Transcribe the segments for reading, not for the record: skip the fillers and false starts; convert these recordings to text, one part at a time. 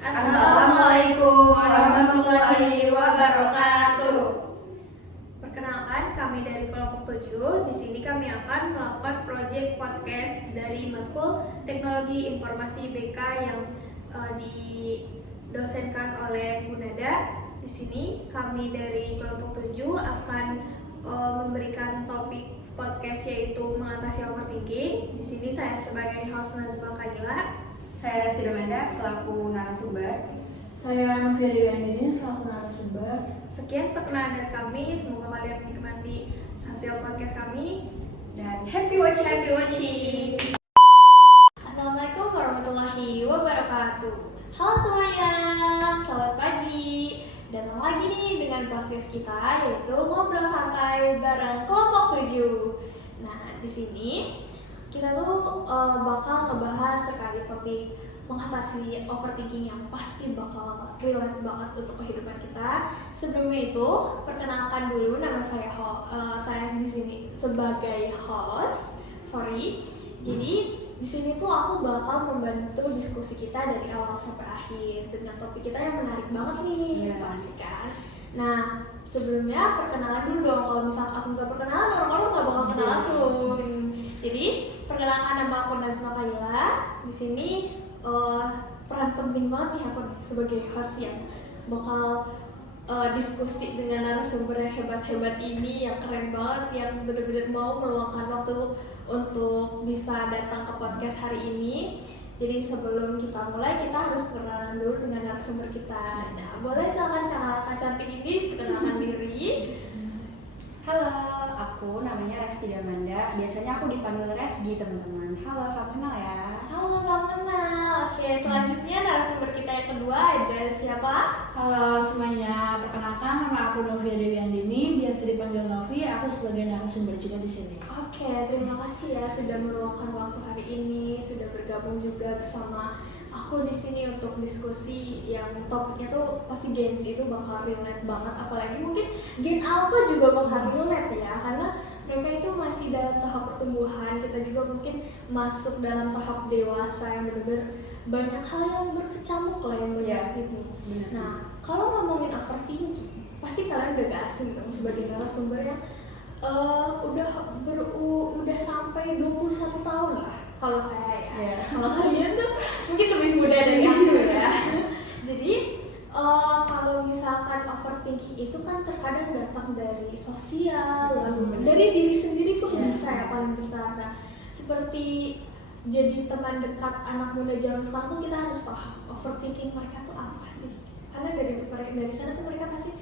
Assalamualaikum warahmatullahi wabarakatuh. Perkenalkan, kami dari kelompok 7. Di sini kami akan melakukan proyek podcast dari matkul Teknologi Informasi BK yang didosenkan oleh Bu Nada. Di sini kami dari kelompok 7 akan memberikan topik podcast yaitu mengatasi overthinking. Di sini saya sebagai host Nazma Kaila. Saya Resti Domanda selaku narasumber. Saya Novia Dewi selaku narasumber. Sekian perkenalan dari kami, semoga kalian menikmati hasil podcast kami Dan happy watching. Assalamualaikum warahmatullahi wabarakatuh. Halo semuanya, selamat pagi. Datang lagi nih dengan podcast kita yaitu ngobrol santai bareng kelompok 7. Nah, di sini kita tuh bakal ngebahas terkait topik mengatasi overthinking yang pasti bakal relate banget untuk kehidupan kita. Sebelumnya itu, perkenalkan dulu nama saya saya di sini sebagai host. Jadi di sini tuh aku bakal membantu diskusi kita dari awal sampai akhir dengan topik kita yang menarik banget nih, pasti kan. Nah, sebelumnya perkenalan dulu dong. Kalau misalnya aku nggak perkenalan, orang-orang nggak bakal kenal aku. Jadi perkenalkan, nama aku Nazma Kaila. Di sini peran penting banget nih aku nih sebagai host yang bakal diskusi dengan narasumber yang hebat-hebat ini, yang keren banget, yang benar-benar mau meluangkan waktu untuk bisa datang ke podcast hari ini. Jadi sebelum kita mulai, kita harus perkenalan dulu dengan narasumber kita. Nah, boleh silakan kakak cantik ini perkenalkan diri. Halo, aku namanya Resti Domanda. Biasanya aku dipanggil Resgi, teman-teman. Halo, salam kenal ya. Halo, salam kenal. Oke, selanjutnya narasumber kita yang kedua ada siapa? Halo semuanya, perkenalkan nama aku Novia Dewi, biasa dipanggil Novi. Aku sebagai narasumber juga di sini. Oke, terima kasih ya sudah meluangkan waktu hari ini, sudah bergabung juga bersama aku di sini untuk diskusi yang topiknya tuh pasti Gen Z itu bakal relate banget, apalagi mungkin Gen Alpha juga bakal relate ya, karena mereka itu masih dalam tahap pertumbuhan, kita juga mungkin masuk dalam tahap dewasa yang benar-benar banyak hal yang berkecamuk lah yang banyak ini. Nah, kalau ngomongin overthinking, pasti kalian udah gak asing dong sebagai narasumber yang udah sampai 21 tahun lah kalau saya ya. Kalau kalian tuh mungkin lebih muda dari aku ya. Jadi kalau misalkan overthinking itu kan terkadang datang dari sosial, lalu dari diri sendiri pun bisa ya paling besar. Nah, seperti jadi teman dekat anak muda zaman sekarang tuh kita harus paham overthinking mereka tuh apa sih. Karena dari sana tuh mereka pasti,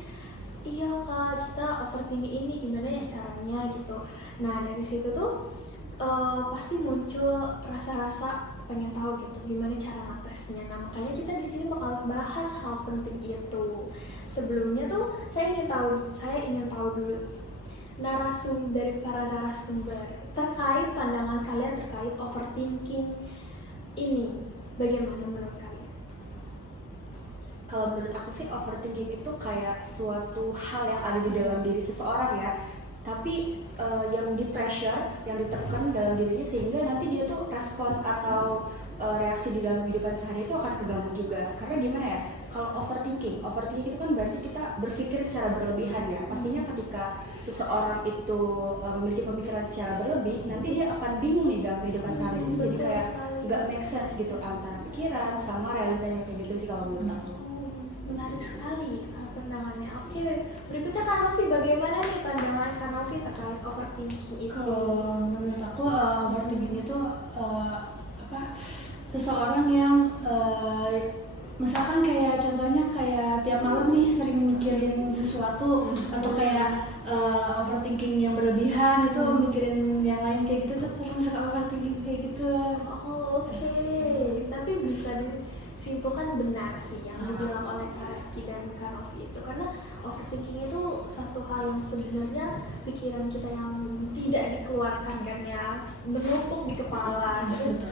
iya kak, kita overthinking ini gimana ya caranya gitu. Nah, dari situ tuh pasti muncul rasa-rasa pengen tahu gitu gimana cara ngatesnya. Nah, makanya kita di sini bakal bahas hal penting itu. Sebelumnya tuh saya ingin tahu dulu dari para narasumber terkait pandangan kalian terkait overthinking ini. Bagaimana menurut kalian? Kalau menurut aku sih overthinking itu kayak suatu hal yang ada di dalam diri seseorang ya, tapi yang di pressure, yang ditekan dalam dirinya sehingga nanti dia tuh respon atau reaksi di dalam kehidupan sehari itu akan keganggu juga. Karena gimana ya, kalau overthinking itu kan berarti kita berpikir secara berlebihan ya. Pastinya ketika seseorang itu memiliki pemikiran secara berlebih, nanti dia akan bingung nih dalam kehidupan sehari itu, jadi kayak nggak make sense gitu antara pikiran sama realitanya, kayak gitu sih kalau menurut aku. Menarik sekali pandangannya. Oke, berikutnya Kak Novi, bagaimana nih pandangan Kak Novi terkait overthinking itu? Kalau menurut aku overthinking itu seseorang yang misalkan kayak contohnya kayak tiap malam nih sering mikirin sesuatu atau kayak overthinking yang berlebihan itu mikirin yang lain kayak gitu tuh misalkan overthinking kayak gitu. Oh, oke. Tapi bisa disimpulkan benar sih yang dibilang oleh Kak Rizky dan Kak Novi itu, karena overthinking itu satu hal yang sebenarnya pikiran kita yang tidak dikeluarkan kan ya, menumpuk di kepala. Terus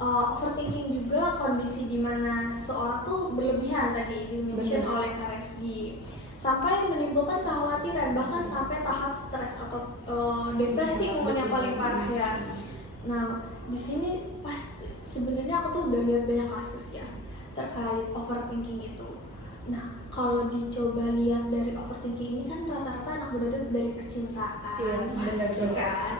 overthinking juga kondisi di mana seseorang tuh berlebihan, tadi di-mention oleh Kak Rizky, sampai menimbulkan kekhawatiran, bahkan sampai tahap stres atau depresi umumnya yang paling parah ya. Nah, di sini pas sebenarnya aku tuh udah lihat banyak kasus ya terkait overthinking itu. Nah, kalau dicoba lihat dari overthinking ini kan rata-rata anak muda itu dari percintaan. Iya, benar juga. Kan?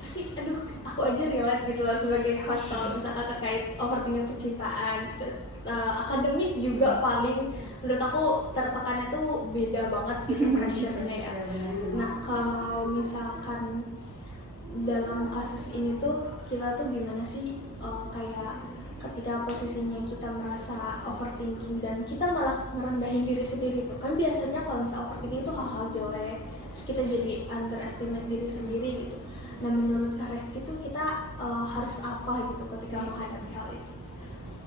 Pasti, aduh, aku aja relate gitu loh sebagai host kalau misalkan terkait overthinking percintaan. Akademik juga paling menurut aku tertekannya tuh beda banget gitu pressure-nya ya. Nah, kalau misalkan dalam kasus ini tuh kita tuh gimana sih kayak ketika posisinya kita merasa overthinking dan kita malah ngerendahin diri sendiri tuh kan biasanya kalau misalnya overthinking itu hal-hal jelek terus kita jadi underestimate diri sendiri gitu. Nah, menurut Kak Reski tuh kita harus apa gitu ketika menghadapi hal itu?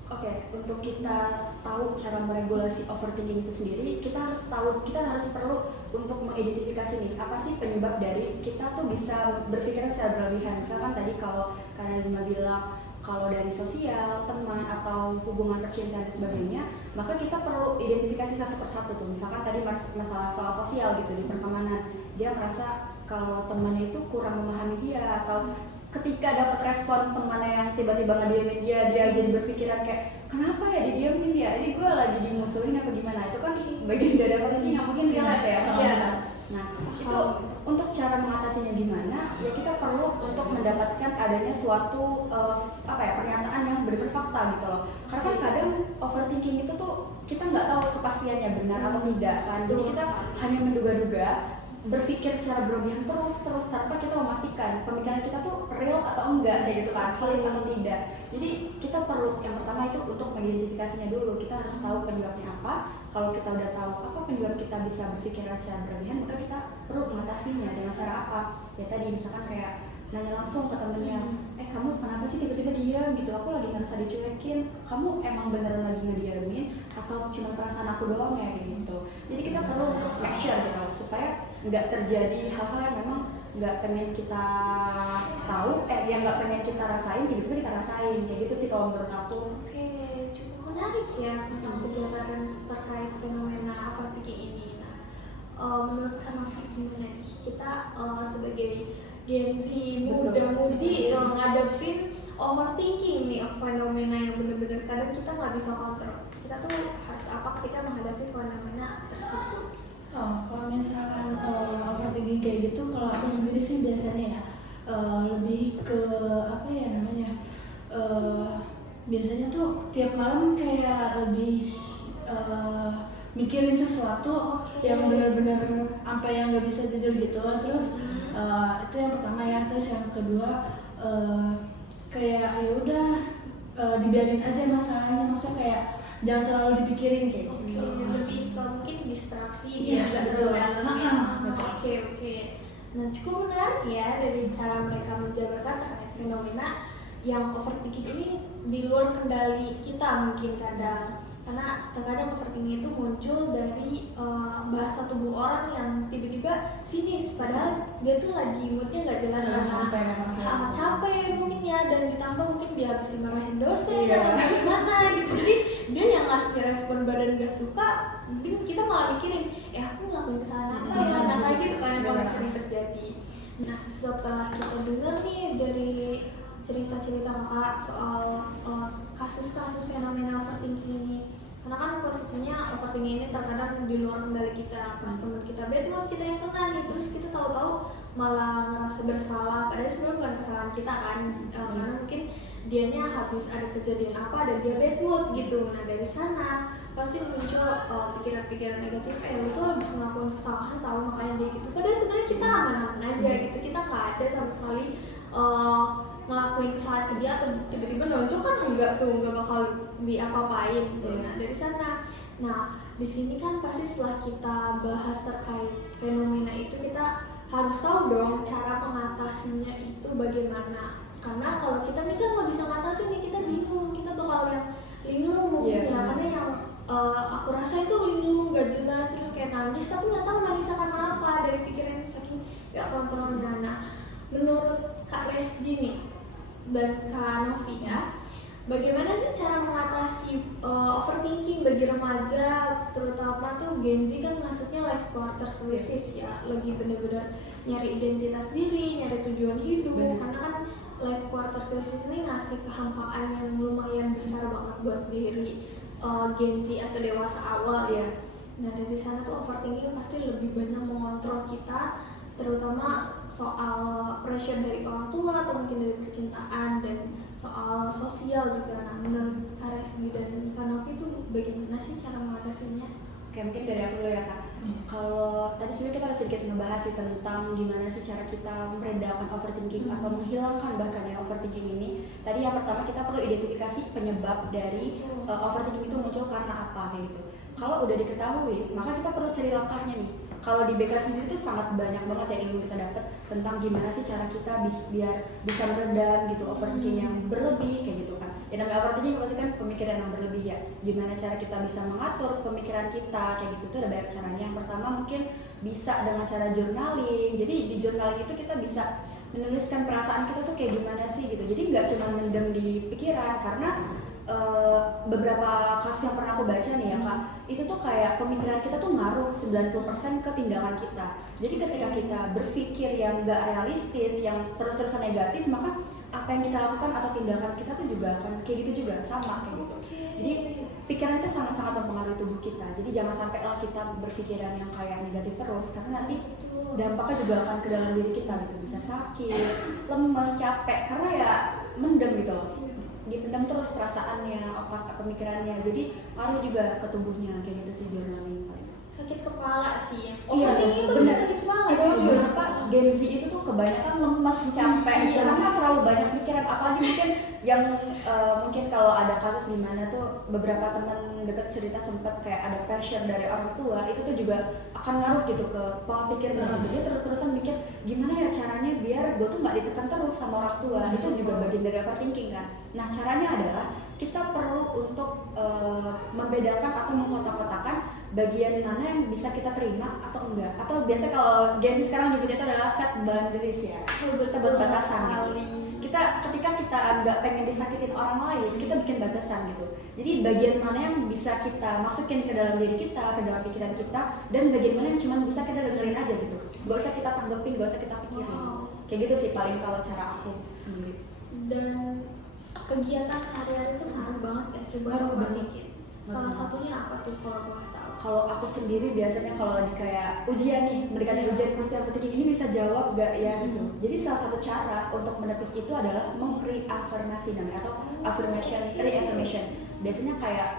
Oke, untuk kita tahu cara meregulasi overthinking itu sendiri, kita harus perlu untuk mengidentifikasi nih apa sih penyebab dari kita tuh bisa berpikiran secara berlebihan. Misalkan tadi kalau Kak Nazima bilang kalau dari sosial, teman atau hubungan percintaan dan sebagainya, maka kita perlu identifikasi satu persatu tuh. Misalkan tadi masalah soal sosial gitu di pertemanan, dia merasa kalau temannya itu kurang memahami dia, atau ketika dapat respon temannya yang tiba-tiba ngediemin dia jadi berpikiran kayak kenapa ya didiemin ya, ini gue lagi dimusuhin apa gimana. Itu kan bagian dari overthinking yang mungkin relate ya sama kita. Nah, itu untuk cara mengatasinya gimana, ya kita perlu untuk mendapatkan adanya suatu pernyataan yang benar-benar fakta gitu loh. Karena kan kadang overthinking itu tuh kita nggak tahu kepastiannya benar atau tidak kan. Jadi kita hanya menduga-duga, berpikir secara berlebihan terus tanpa kita memastikan pemikiran kita tuh real atau enggak kayak gitu kan, valid atau tidak. Jadi kita perlu yang pertama itu untuk mengidentifikasinya dulu. Kita harus tahu penyebabnya apa. Kalau kita udah tahu apa penyebab kita bisa berpikir secara berlebihan, maka kita perlu mengatasinya dengan cara apa? Ya tadi misalkan kayak nanya langsung ke temennya, kamu kenapa sih tiba-tiba diam gitu, aku lagi ngerasa dicuekin, kamu emang beneran lagi ngediamin atau cuma perasaan aku doang ya, kayak gitu. Jadi kita perlu untuk make sure gitu supaya nggak terjadi hal-hal yang memang nggak pengen kita tahu, yang nggak pengen kita rasain tiba-tiba kita rasain, kayak gitu sih kalau menurut aku. Oke, cukup menarik ya tentang penjelasan terkait fenomena overthinking ini. Nah, menurut Kak Novi gimana nih kita sebagai Gen Z muda-mudi ngadepin overthinking nih, fenomena yang bener-bener kadang kita nggak bisa kontrol. Kita tuh harus apa ketika menghadapi fenomena tersebut? Kalau misalkan overthinking kayak gitu, kalau aku sendiri sih biasanya ya lebih ke apa ya namanya, biasanya tuh tiap malam kayak lebih mikirin sesuatu yang benar-benar sampai yang nggak bisa tidur gitu. Terus itu yang pertama ya. Terus yang kedua kayak ya udah dibiarin aja masalahnya, maksudnya kayak jangan terlalu dipikirin kayak gitu. Lebih ke mungkin distraksi biar nggak terlalu dalam. Oke. Nah, cukup menarik ya dari cara mereka menjabarkan terkait fenomena yang overthinking ini di luar kendali kita mungkin kadang. Karena terkadang overthinking itu muncul dari bahasa tubuh orang yang tiba-tiba sinis, padahal dia tuh lagi moodnya nggak jelas karena capek mungkin ya, dan ditambah mungkin dia habis dimarahin dosen atau gimana gitu. Jadi dia yang ngasih respon badan gak suka, mungkin kita malah mikirin, aku ngelakuin kesalahan apa ya, nah kayak gitu kan yang paling sering terjadi. Nah, setelah kita dengar nih dari cerita-cerita kakak soal kasus-kasus fenomena overthinking ini, karena kan posisinya overthinking ini terkadang di luar kendali kita. Pas teman kita bad mood, kita yang kena nih, terus kita tahu-tahu malah ngerasa bersalah, padahal sebenarnya bukan kesalahan kita kan, karena mungkin dianya habis ada kejadian apa dan dia bad mood gitu. Nah, dari sana pasti muncul pikiran-pikiran negatif, lu tuh habis ngelakuin kesalahan tahu makanya dia gitu, padahal sebenarnya kita aman-aman aja gitu, kita nggak ada sama sekali ngelakuin kesalahan ke dia atau tiba-tiba nonjok kan nggak bakal diapa-apain gitu. Nah, dari sana, di sini kan pasti setelah kita bahas terkait fenomena itu, kita harus tahu dong cara mengatasinya itu bagaimana. Karena kalau kita nggak bisa ngatasin nih, kita bingung, kita bakal yang linglung mungkin ya, karena yang aku rasa itu linglung gak jelas, terus kayak nangis tapi nggak tahu nangis karena apa, dari pikiran saking nggak kontrolnya. Nah, menurut Kak Reski nih dan Kak Novi ya, bagaimana sih cara mengatasi overthinking bagi remaja, terutama tuh Gen Z kan masuknya life quarter crisis ya, lagi bener-bener nyari identitas diri, nyari tujuan hidup. Karena kan life quarter crisis ini ngasih kehampaan yang lumayan besar banget buat diri. Gen Z atau dewasa awal. Iya. Nah dari sana tuh overthinking pasti lebih banyak mengontrol kita, terutama soal pressure dari orang tua atau mungkin dari percintaan dan soal sosial juga. Nah menurut Kak Resmi dan Kak Novi itu bagaimana sih cara mengatasinya? Oke, mungkin dari aku dulu ya Kak. Kalau tadi sebenarnya kita udah sedikit ngebahas sih tentang gimana sih cara kita meredakan overthinking atau menghilangkan bahkan ya overthinking ini. Tadi yang pertama kita perlu identifikasi penyebab dari overthinking itu muncul karena apa kayak gitu. Kalau udah diketahui, maka kita perlu cari langkahnya nih. Kalau di BK sendiri tuh sangat banyak banget ya ilmu kita dapat tentang gimana sih cara kita biar bisa meredam gitu overthinking yang berlebih kayak gitu kan. Ya namanya overthinking pasti kan pemikiran yang berlebih ya. Gimana cara kita bisa mengatur pemikiran kita kayak gitu tuh ada banyak caranya. Yang pertama mungkin bisa dengan cara journaling. Jadi di journaling itu kita bisa menuliskan perasaan kita tuh kayak gimana sih gitu. Jadi nggak cuma mendem di pikiran karena beberapa kasus yang pernah aku baca nih ya Kak, itu tuh kayak pemikiran kita tuh ngaruh 90% ke tindakan kita. Jadi ketika kita berpikir yang gak realistis, yang terus-terusan negatif, maka apa yang kita lakukan atau tindakan kita tuh juga akan kayak gitu juga, sama kayak gitu. Jadi pikiran itu sangat-sangat mempengaruhi tubuh kita. Jadi jangan sampai lah kita berpikiran yang kayak negatif terus, karena nanti dampaknya juga akan ke dalam diri kita gitu. Bisa sakit, lemes, capek, karena ya mendem gitu loh. Dipendam terus perasaannya, otak, pemikirannya, jadi ngaruh juga ke tubuhnya kayak gitu sih journaling. Sakit kepala sih. Iya, Overthinking itu bener. bisa sakit kepala. Itu kenapa Gen Z itu tuh kebanyakan lemes, capek, Iya. karena terlalu banyak pikiran. Apalagi mungkin yang mungkin kalau ada kasus di mana tuh beberapa teman dekat cerita sempat kayak ada pressure dari orang tua, itu tuh juga akan ngaruh gitu ke pola pikirnya. Gitu. Dia terus-terusan mikir gimana ya caranya biar gue tuh nggak ditekan terus sama orang tua. Itu juga bagian dari overthinking kan. Nah caranya adalah kita perlu untuk membedakan atau mengkotak-kotakan bagian mana yang bisa kita terima atau enggak, atau biasa kalau Gen Z sekarang nyebutnya itu adalah set boundaries ya, kita buat batasan gitu. Ketika kita nggak pengen disakitin orang lain, kita bikin batasan gitu. Jadi bagian mana yang bisa kita masukin ke dalam diri kita, ke dalam pikiran kita, dan bagian mana yang cuma bisa kita dengerin aja gitu, gak usah kita tanggepin, gak usah kita pikirin. Kayak gitu sih paling kalau cara aku sendiri. Dan kegiatan sehari-hari itu ngaruh banget ya sih buat Ngaruh banget. overthinking. Salah satunya apa tuh kalau boleh tahu? Kalau aku sendiri biasanya kalau lagi kayak ujian nih, mendekati ujian terus overthinking ini bisa jawab gak ya gitu. Jadi salah satu cara untuk menepis itu adalah mengreafirmasi namanya, atau affirmation, reaffirmation. Biasanya kayak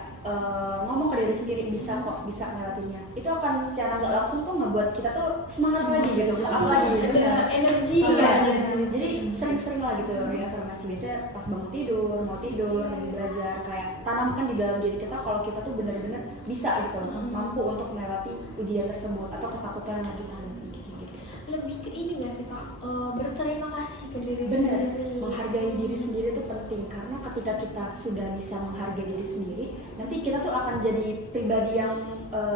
ngomong ke diri sendiri, bisa kok, bisa melewatinya. Itu akan secara nggak langsung tuh ngebuat kita tuh semangat lagi gitu, apalagi ada energi iya, ya. jadi sering-sering lah gitu reaffirmasi. Biasanya pas bangun tidur, mau tidur, lagi belajar, kayak tanamkan di dalam diri kita kalau kita tuh benar-benar bisa gitu, mampu untuk melewati ujian tersebut atau ketakutan yang kita hadapi gitu. Lebih ke ini nggak sih Kak? Berterima kasih ke diri Bener, sendiri. menghargai diri sendiri itu penting, karena ketika kita sudah bisa menghargai diri sendiri, nanti kita tuh akan jadi pribadi yang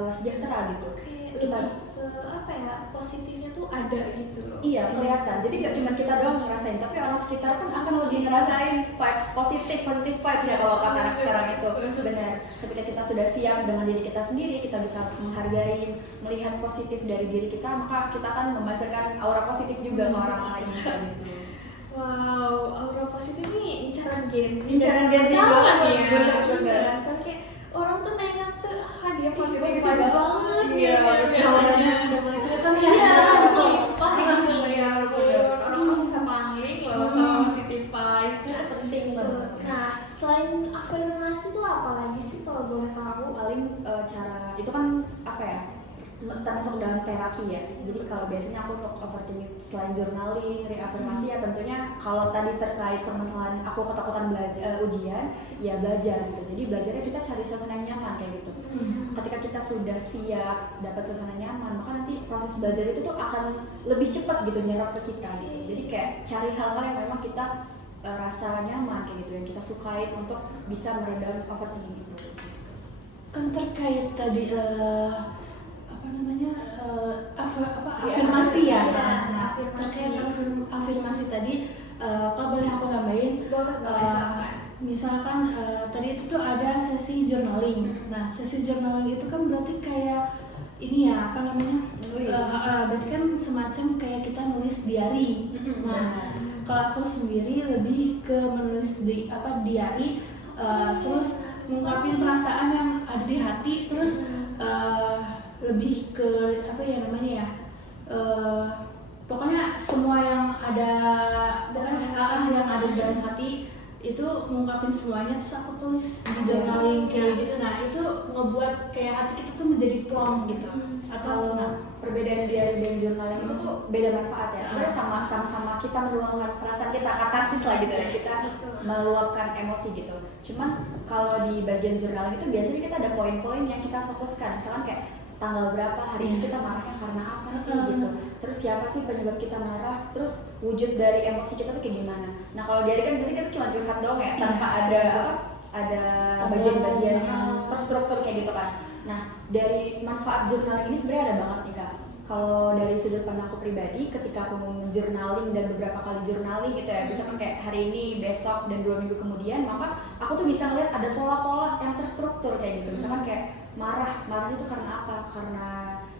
sejahtera gitu. Kayak Kita lebih ke apa ya, positifnya tuh ada gitu loh. iya kelihatan. Jadi nggak cuma kita doang ngerasain, tapi orang sekitar pun akan lebih ngerasain vibes positif vibes ya kalau kata anak sekarang itu. Benar. Ketika kita sudah siap dengan diri kita sendiri, kita bisa menghargai, melihat positif dari diri kita, maka kita akan memancarkan aura positif juga ke orang lain gitu. Wow, aura positif nih incaran Gen Z. Incaran Gen Z Sangat banget, ya. bener-bener. Iya, sampai kayak orang tuh nengok tuh, dia positif Positif banget. banget, Iya, iya. Auranya udah mulai kelihatan ya. Iya, ada kelimpah gitu loh ya ampun. Orang bisa pangling loh sama positif vibes. Nah, Penting banget. Nah, selain afirmasi tuh apa lagi sih kalau boleh tahu? Paling cara itu kan apa ya, termasuk dalam terapi ya. Jadi kalau biasanya aku untuk overthinking selain journaling, reafirmasi ya tentunya kalau tadi terkait permasalahan aku ketakutan ujian, ya belajar gitu. Jadi belajarnya kita cari suasana yang nyaman kayak gitu. Ketika kita sudah siap dapat suasana nyaman, maka nanti proses belajar itu tuh akan lebih cepat gitu nyerap ke kita gitu. Jadi kayak cari hal-hal yang memang kita rasa nyaman kayak gitu, yang kita sukai untuk bisa meredam overthinking itu. Kan terkait tadi apa namanya afirmasi ya. Iya, Nah, afirmasi. terkait afirmasi tadi, kalau boleh aku nambahin, Boleh silakan. misalkan tadi itu tuh ada sesi journaling. Nah, sesi journaling itu kan berarti kayak ini ya, apa namanya? Nulis. Berarti kan semacam kayak kita nulis diary. Nah, kalau aku sendiri lebih ke menulis diary, terus ngungkapin perasaan yang ada di hati, terus lebih ke apa ya namanya ya, pokoknya semua yang ada yang ada di dalam hati itu ngungkapin semuanya, terus aku tulis di journaling kayak gitu. Nah itu ngebuat kayak hati kita tuh menjadi plong gitu. Atau perbedaan diary dan journaling itu tuh beda manfaat ya. Sebenarnya sama-sama kita meluangkan perasaan kita, katarsis lah gitu ya, kita meluapkan emosi gitu. Cuman kalau di bagian journaling itu biasanya kita ada poin-poin yang kita fokuskan, misalkan kayak tanggal berapa, hari ini kita marahnya karena apa sih gitu, terus siapa sih penyebab kita marah, terus wujud dari emosi kita tuh kayak gimana. Nah kalau diary kan biasanya kita cuma curhat doang ya, tanpa ada bagian-bagiannya terstruktur kayak gitu kan. Nah dari manfaat journaling ini sebenarnya ada banget nih Kak. Kalau dari sudut pandangku pribadi, ketika aku journaling dan beberapa kali journaling gitu ya, misalkan kayak hari ini, besok, dan 2 minggu kemudian, maka aku tuh bisa ngeliat ada pola-pola yang terstruktur kayak gitu. Misalkan kayak marahnya itu karena apa? Karena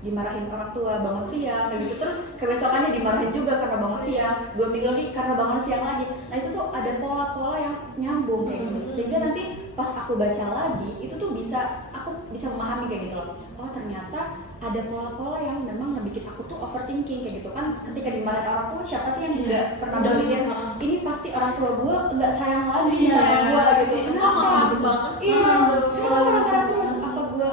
dimarahin orang tua, bangun siang kayak gitu. Terus kebesokannya dimarahin juga karena bangun siang, 2 minggu lagi karena bangun siang lagi. Nah itu tuh ada pola-pola yang nyambung kayak gitu. Sehingga nanti pas aku baca lagi, itu tuh aku bisa memahami kayak gitu loh. Oh ternyata ada pola-pola yang memang ngebikin aku tuh overthinking kayak gitu kan. Ketika dimarahin orang tua, siapa sih yang nggak pernah berpikir ini pasti orang tua gue nggak sayang lagi sama gue gitu. Kenapa banget sih? Kita kan marah-marah terus, apa gue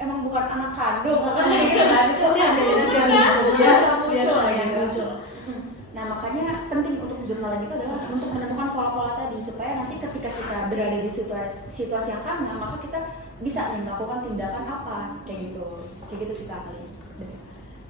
emang bukan anak kandung kan gitu kan. Itu pasti ada kan biasa muncul. Nah makanya penting untuk journaling itu adalah untuk menemukan pola-pola tadi, supaya nanti ketika kita berada di situasi yang sama, maka kita bisa melakukan tindakan apa kayak gitu sih Kak.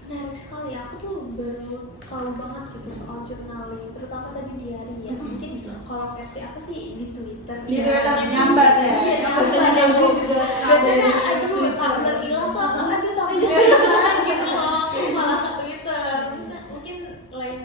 Menarik sekali, aku tuh baru tahu banget gitu soal journaling, terutama tadi diary ya. Mungkin kalau versi aku sih di Twitter. Di Twitter nyambat ya. Iya, biasanya janji juga biasanya aduh tablet hilang tuh aku tablet hilang gitu loh, aku malah ke Twitter. Mungkin lain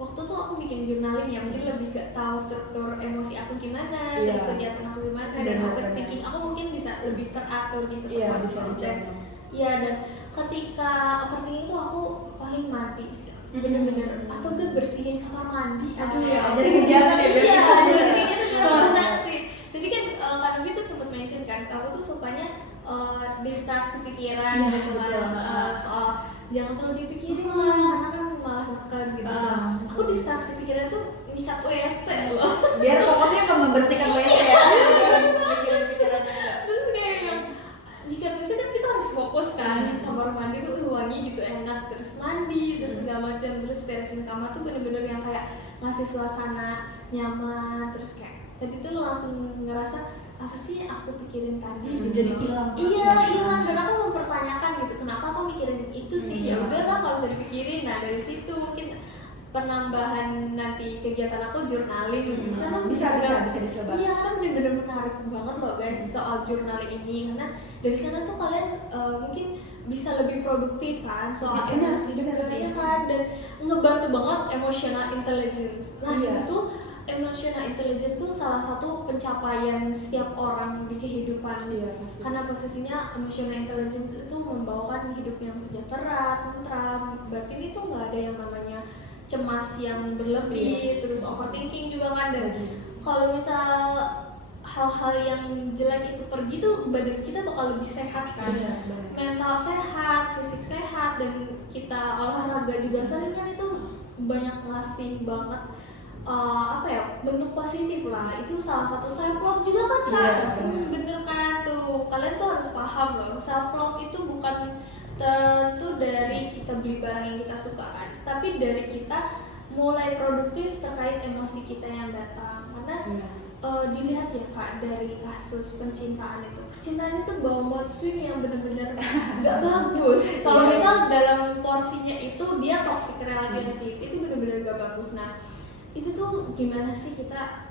waktu tuh aku bikin journaling ya, mungkin lebih ke tahu struktur emosi aku gimana, terus kegiatan aku gimana, dan overthinking aku mungkin bisa lebih teratur gitu. Iya bisa dicontoh. Iya, dan ketika overthinking itu aku paling mati sih, bener-bener. Atau gue bersihin kamar mandi. Aduh ya, jadi kegiatan ya. Iya, jadi kegiatan benar sih. Jadi kan Kak Novi tuh sempat mention kan, kamu tuh sukanya distraksi pikiran gitu kan, soal jangan terlalu dipikirin lah, karena kan malah neken gitu kan. Aku distraksi pikiran tuh nyikat WC loh. Biar fokusnya ke membersihkan WC ya. Terus kayak yang nyikat WC kan kita harus fokus kan, kamar mandi tuh wangi gitu enak, terus mandi, terus segala macam, terus beresin kamar tuh bener-bener yang kayak ngasih suasana nyaman, terus kayak tadi tuh langsung ngerasa apa sih aku pikirin tadi jadi hilang. Iya hilang, dan aku mempertanyakan gitu kenapa aku mikirin itu sih. Ya udah lah nggak usah dipikirin. Nah dari situ mungkin penambahan nanti kegiatan aku journaling karena bisa dicoba. Iya karena bener-bener menarik banget loh guys soal journaling ini, karena dari sana tuh kalian mungkin bisa lebih produktif kan soal emosi juga ya kan, dan ngebantu banget emotional intelligence. Nah itu tuh emotional intelligence tuh salah satu pencapaian setiap orang di kehidupan. Karena posisinya emotional intelligence itu membawakan hidup yang sejahtera, tentram. Berarti ini tuh nggak ada yang namanya cemas yang berlebih, terus overthinking juga kan. Dan kalau misal hal-hal yang jelek itu pergi tuh badan kita bakal lebih sehat kan, mental sehat, fisik sehat, dan kita olahraga juga sering kan itu banyak ngasih banget bentuk positif lah. Itu salah satu self love juga kan Kak. Bener kan tuh, kalian tuh harus paham loh, self love itu bukan tentu dari kita beli barang yang kita suka kan, tapi dari kita mulai produktif terkait emosi kita yang datang. Karena dilihat ya Kak, dari kasus percintaan itu bawa mood swing yang bener-bener gak bagus. Kalau misal dalam porsinya itu dia toxic relationship, itu bener-bener gak bagus. Nah itu tuh gimana sih kita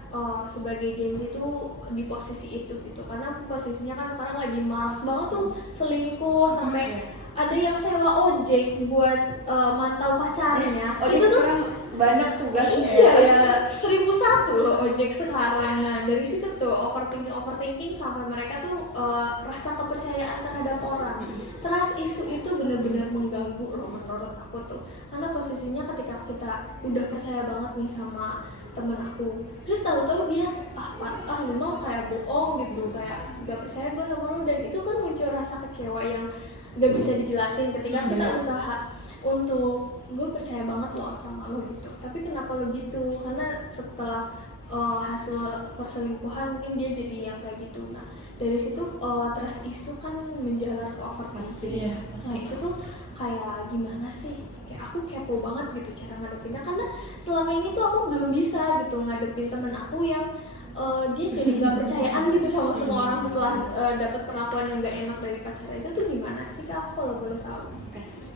sebagai Gen Z tuh di posisi itu gitu, karena posisinya kan sekarang lagi malas banget tuh selingkuh, sampai ada yang sewa ojek buat mantau pacarnya. Ojek itu tuh sekarang banyak tugasnya. Iya, 1001 loh ojek sekarang. Nah dari situ tuh overthinking sampai mereka tuh rasa kepercayaan terhadap orang. Trust isu itu benar-benar mengganggu loh menurut aku tuh, karena posisinya ketika kita udah percaya banget nih sama temen aku, terus tahu-tahu dia lu mau kayak bohong gitu, kayak gak percaya gue sama lo, dan itu kan muncul rasa kecewa yang gak bisa dijelasin ketika kita usaha untuk gue percaya banget lo sama lo gitu, tapi kenapa lo gitu, karena setelah hasil perselingkuhan mungkin dia jadi yang kayak gitu. Nah dari situ trust issue kan menjalar ke overthinking. Nah itu tuh kayak gimana sih, kayak aku kepo banget gitu cara ngadepinnya, karena selama ini tuh aku belum bisa gitu ngadepin temen aku yang dia jadi gak percayaan gitu sama semua orang setelah dapat perlakuan yang gak enak dari pacarnya. Itu tuh gimana sih Kak, kalau boleh tahu?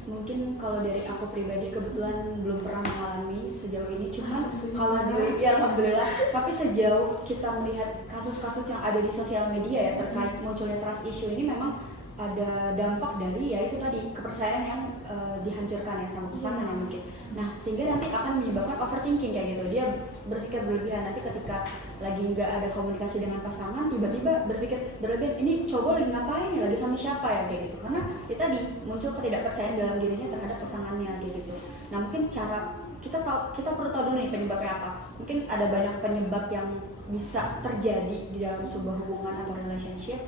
Mungkin kalau dari aku pribadi kebetulan belum pernah mengalami sejauh ini, cuma kalau dari ya alhamdulillah, tapi sejauh kita melihat kasus-kasus yang ada di sosial media ya terkait munculnya trust issue ini, memang ada dampak dari ya itu tadi kepercayaan yang dihancurkan ya sama pasangan ya mungkin. Nah sehingga nanti akan menyebabkan overthinking kayak gitu, dia berpikir berlebihan, nanti ketika lagi nggak ada komunikasi dengan pasangan tiba-tiba berpikir berlebihan, ini cowok lagi ngapain ya, lagi sama siapa ya kayak gitu, karena ya tadi muncul ketidakpercayaan dalam dirinya terhadap pasangannya kayak gitu. Nah mungkin cara kita perlu tahu dulu nih penyebabnya apa. Mungkin ada banyak penyebab yang bisa terjadi di dalam sebuah hubungan atau relationship.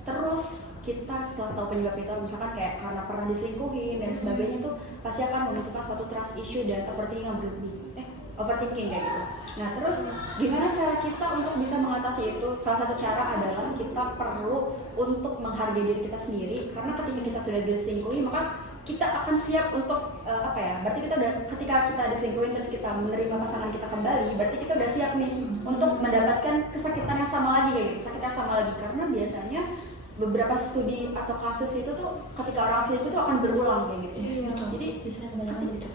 Terus kita setelah tahu penyebab itu, misalkan kayak karena pernah diselingkuhin dan sebagainya, tuh pasti akan memunculkan suatu trust issue dan overthinking kayak gitu. Nah terus gimana cara kita untuk bisa mengatasi itu? Salah satu cara adalah kita perlu untuk menghargai diri kita sendiri, karena ketika kita sudah diselingkuhi maka kita akan siap untuk berarti ketika kita diselingkuhin terus kita menerima pasangan kita kembali, berarti kita udah siap nih untuk mendapatkan kesakitan yang sama lagi kayak gitu, sakit yang sama lagi. Karena biasanya beberapa studi atau kasus itu tuh ketika orang selingkuh tuh akan berulang kayak gitu. Jadi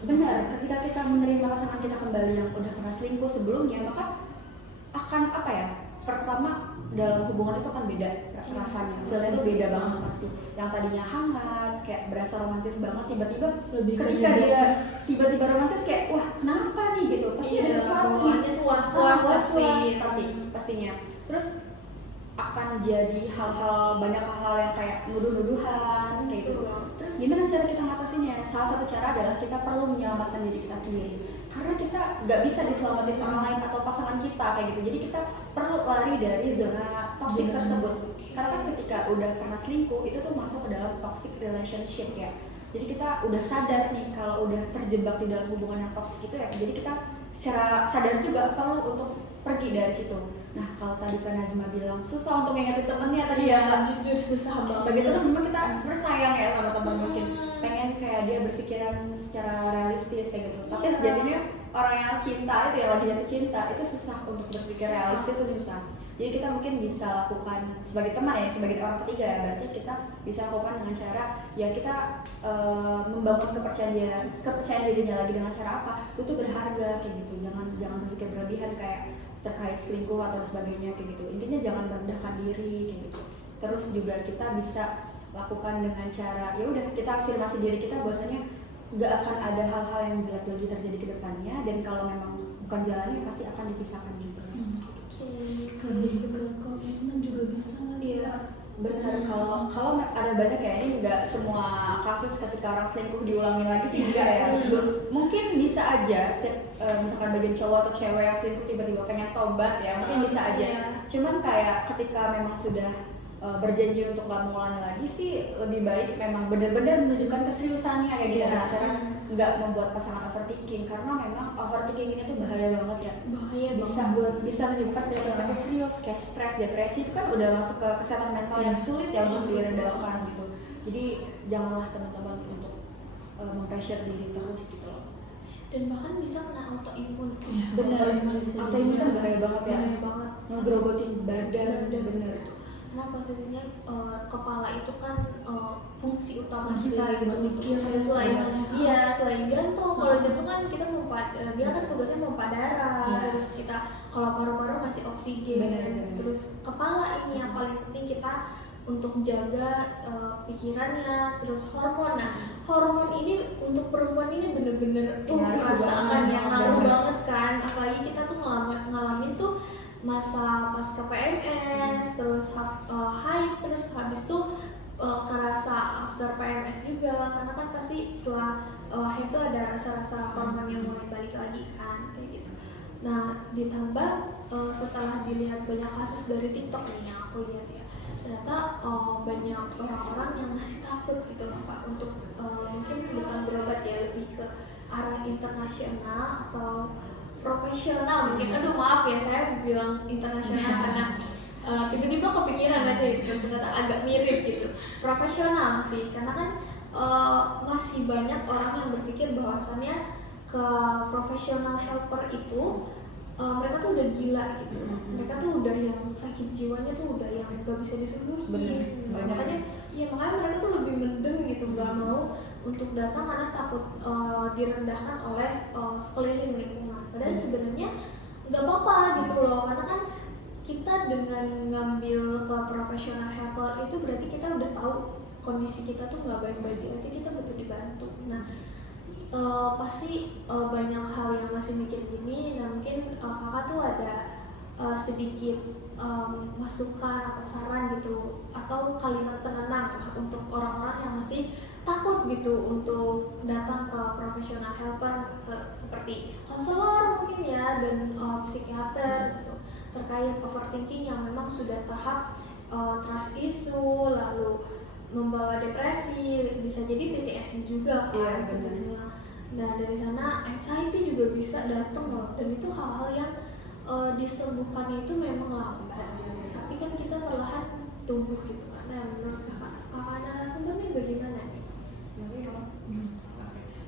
benar, ketika kita menerima pasangan kita kembali yang udah pernah selingkuh sebelumnya, maka akan pertama dalam hubungan itu akan beda rasanya, feelnya beda banget pasti. Yang tadinya hangat, kayak berasa romantis banget, tiba-tiba ketika dia tiba-tiba romantis kayak wah kenapa nih gitu, pasti ada sesuatu nih, was-was pastinya. Terus akan jadi banyak hal-hal yang kayak nuduh-nuduhan kayak gitu. Terus gimana cara kita ngatasinnya? Salah satu cara adalah kita perlu menyelamatkan diri kita sendiri, karena kita nggak bisa diselamatin orang lain atau pasangan kita kayak gitu. Jadi kita perlu lari dari zona toxic tersebut, karena ketika udah pernah selingkuh itu tuh masuk ke dalam toxic relationship ya. Jadi kita udah sadar nih kalau udah terjebak di dalam hubungan yang toxic itu ya, jadi kita secara sadar juga perlu untuk pergi dari situ. Nah kalau tadi Kak Nazma bilang susah untuk ngingetin temennya tadi ya, jujur susah banget. sebagai teman memang kita sebenarnya sayang ya sama teman, mungkin pengen kayak dia berpikiran secara realistis kayak gitu. Tapi sejatinya orang yang cinta itu ya, lagi jatuh cinta itu susah untuk berpikir realistis, itu susah. Jadi kita mungkin bisa lakukan sebagai teman ya, sebagai orang ketiga ya, berarti kita bisa lakukan dengan cara ya kita membangun kepercayaan dirinya lagi dengan cara apa? Itu berharga kayak gitu. Jangan berpikir berlebihan kayak terkait selingkuh atau sebagainya kayak gitu. Intinya jangan merendahkan diri kayak gitu. Terus juga kita bisa lakukan dengan cara ya udah kita afirmasi diri kita bahwasanya nggak akan ada hal-hal yang jelek lagi terjadi ke depannya, dan kalau memang bukan jalannya pasti akan dipisahkan juga. Lebih ke komitmen juga bisa. Iya benar. Kalau ada banyak ya, ini nggak semua kasus ketika orang selingkuh diulangi lagi sih enggak ya. Mungkin bisa aja setiap misalkan bagian cowok atau cewek yang selingkuh tiba-tiba pengen tobat ya, mungkin bisa aja. Cuman kayak ketika memang sudah berjanji untuk nggak mengulangi lagi sih, lebih baik memang benar-benar menunjukkan keseriusannya kayak gitu, dengan cara nggak membuat pasangan overthinking, karena memang overthinking ini tuh bahaya banget ya. Bisa menyebabkan penyakit serius kayak stres, depresi, itu kan udah masuk ke kesehatan mental yang sulit ya untuk diredakan gitu. Jadi janganlah teman-teman untuk mempressure diri terus gitu loh. Dan bahkan bisa kena autoimun. Bener, autoimun kan bahaya banget ya. Bahaya banget. Ngegrogotin badan, bener. Karena posisinya kepala itu kan fungsi utama Fungsi kita gitu, mikir selain jantung. Kalau jantung kan kita dia kan tugasnya memompa darah, terus kita kalau paru-paru ngasih oksigen. Bener. Terus kepala ini yang paling penting kita untuk jaga pikirannya, terus hormon. Nah hormon ini untuk perempuan ini bener-bener merasakan yang ngaruh banget kan, apalagi kita tuh ngalamin tuh masa pasca PMS, terus haid, terus habis itu kerasa after PMS juga, karena kan pasti setelah haid itu ada rasa-rasa hormon yang mulai balik lagi kan kayak gitu. Nah ditambah setelah dilihat banyak kasus dari TikTok nih yang aku lihat ya, ternyata banyak orang-orang yang masih takut gitu loh Kak untuk mungkin bukan berobat ya, lebih ke arah internasional atau profesional mungkin. Aduh maaf ya saya bilang internasional karena tiba-tiba kepikiran aja gitu, ternyata agak mirip gitu. Profesional sih, karena kan masih banyak orang yang berpikir bahwasannya ke profesional helper itu mereka tuh udah gila gitu. Mereka tuh udah yang sakit jiwanya tuh udah yang gak bisa disembuhin. Makanya mereka tuh lebih mendem gitu, nggak mau untuk datang karena takut direndahkan oleh sekeliling lingkungan. Padahal sebenarnya nggak apa-apa gitu loh, karena kan kita dengan ngambil ke profesional helper itu berarti kita udah tahu kondisi kita tuh nggak baik-baik aja, kita butuh dibantu. Nah pasti banyak hal yang masih mikir gini. Nah mungkin kakak tuh ada sedikit masukan atau saran gitu, atau kalimat penenang untuk orang-orang yang masih takut gitu untuk datang ke profesional helper, seperti konselor mungkin ya, dan psikiater gitu, terkait overthinking yang memang sudah tahap trust issue, lalu membawa depresi, bisa jadi PTSD juga kan sebenarnya. Nah dari sana anxiety juga bisa datang loh, dan itu hal-hal yang disembuhkannya itu memang lambat, tapi kan kita perlahan tumbuh gitu kan. Nah menurut kakak narasumber nih bagaimana nih?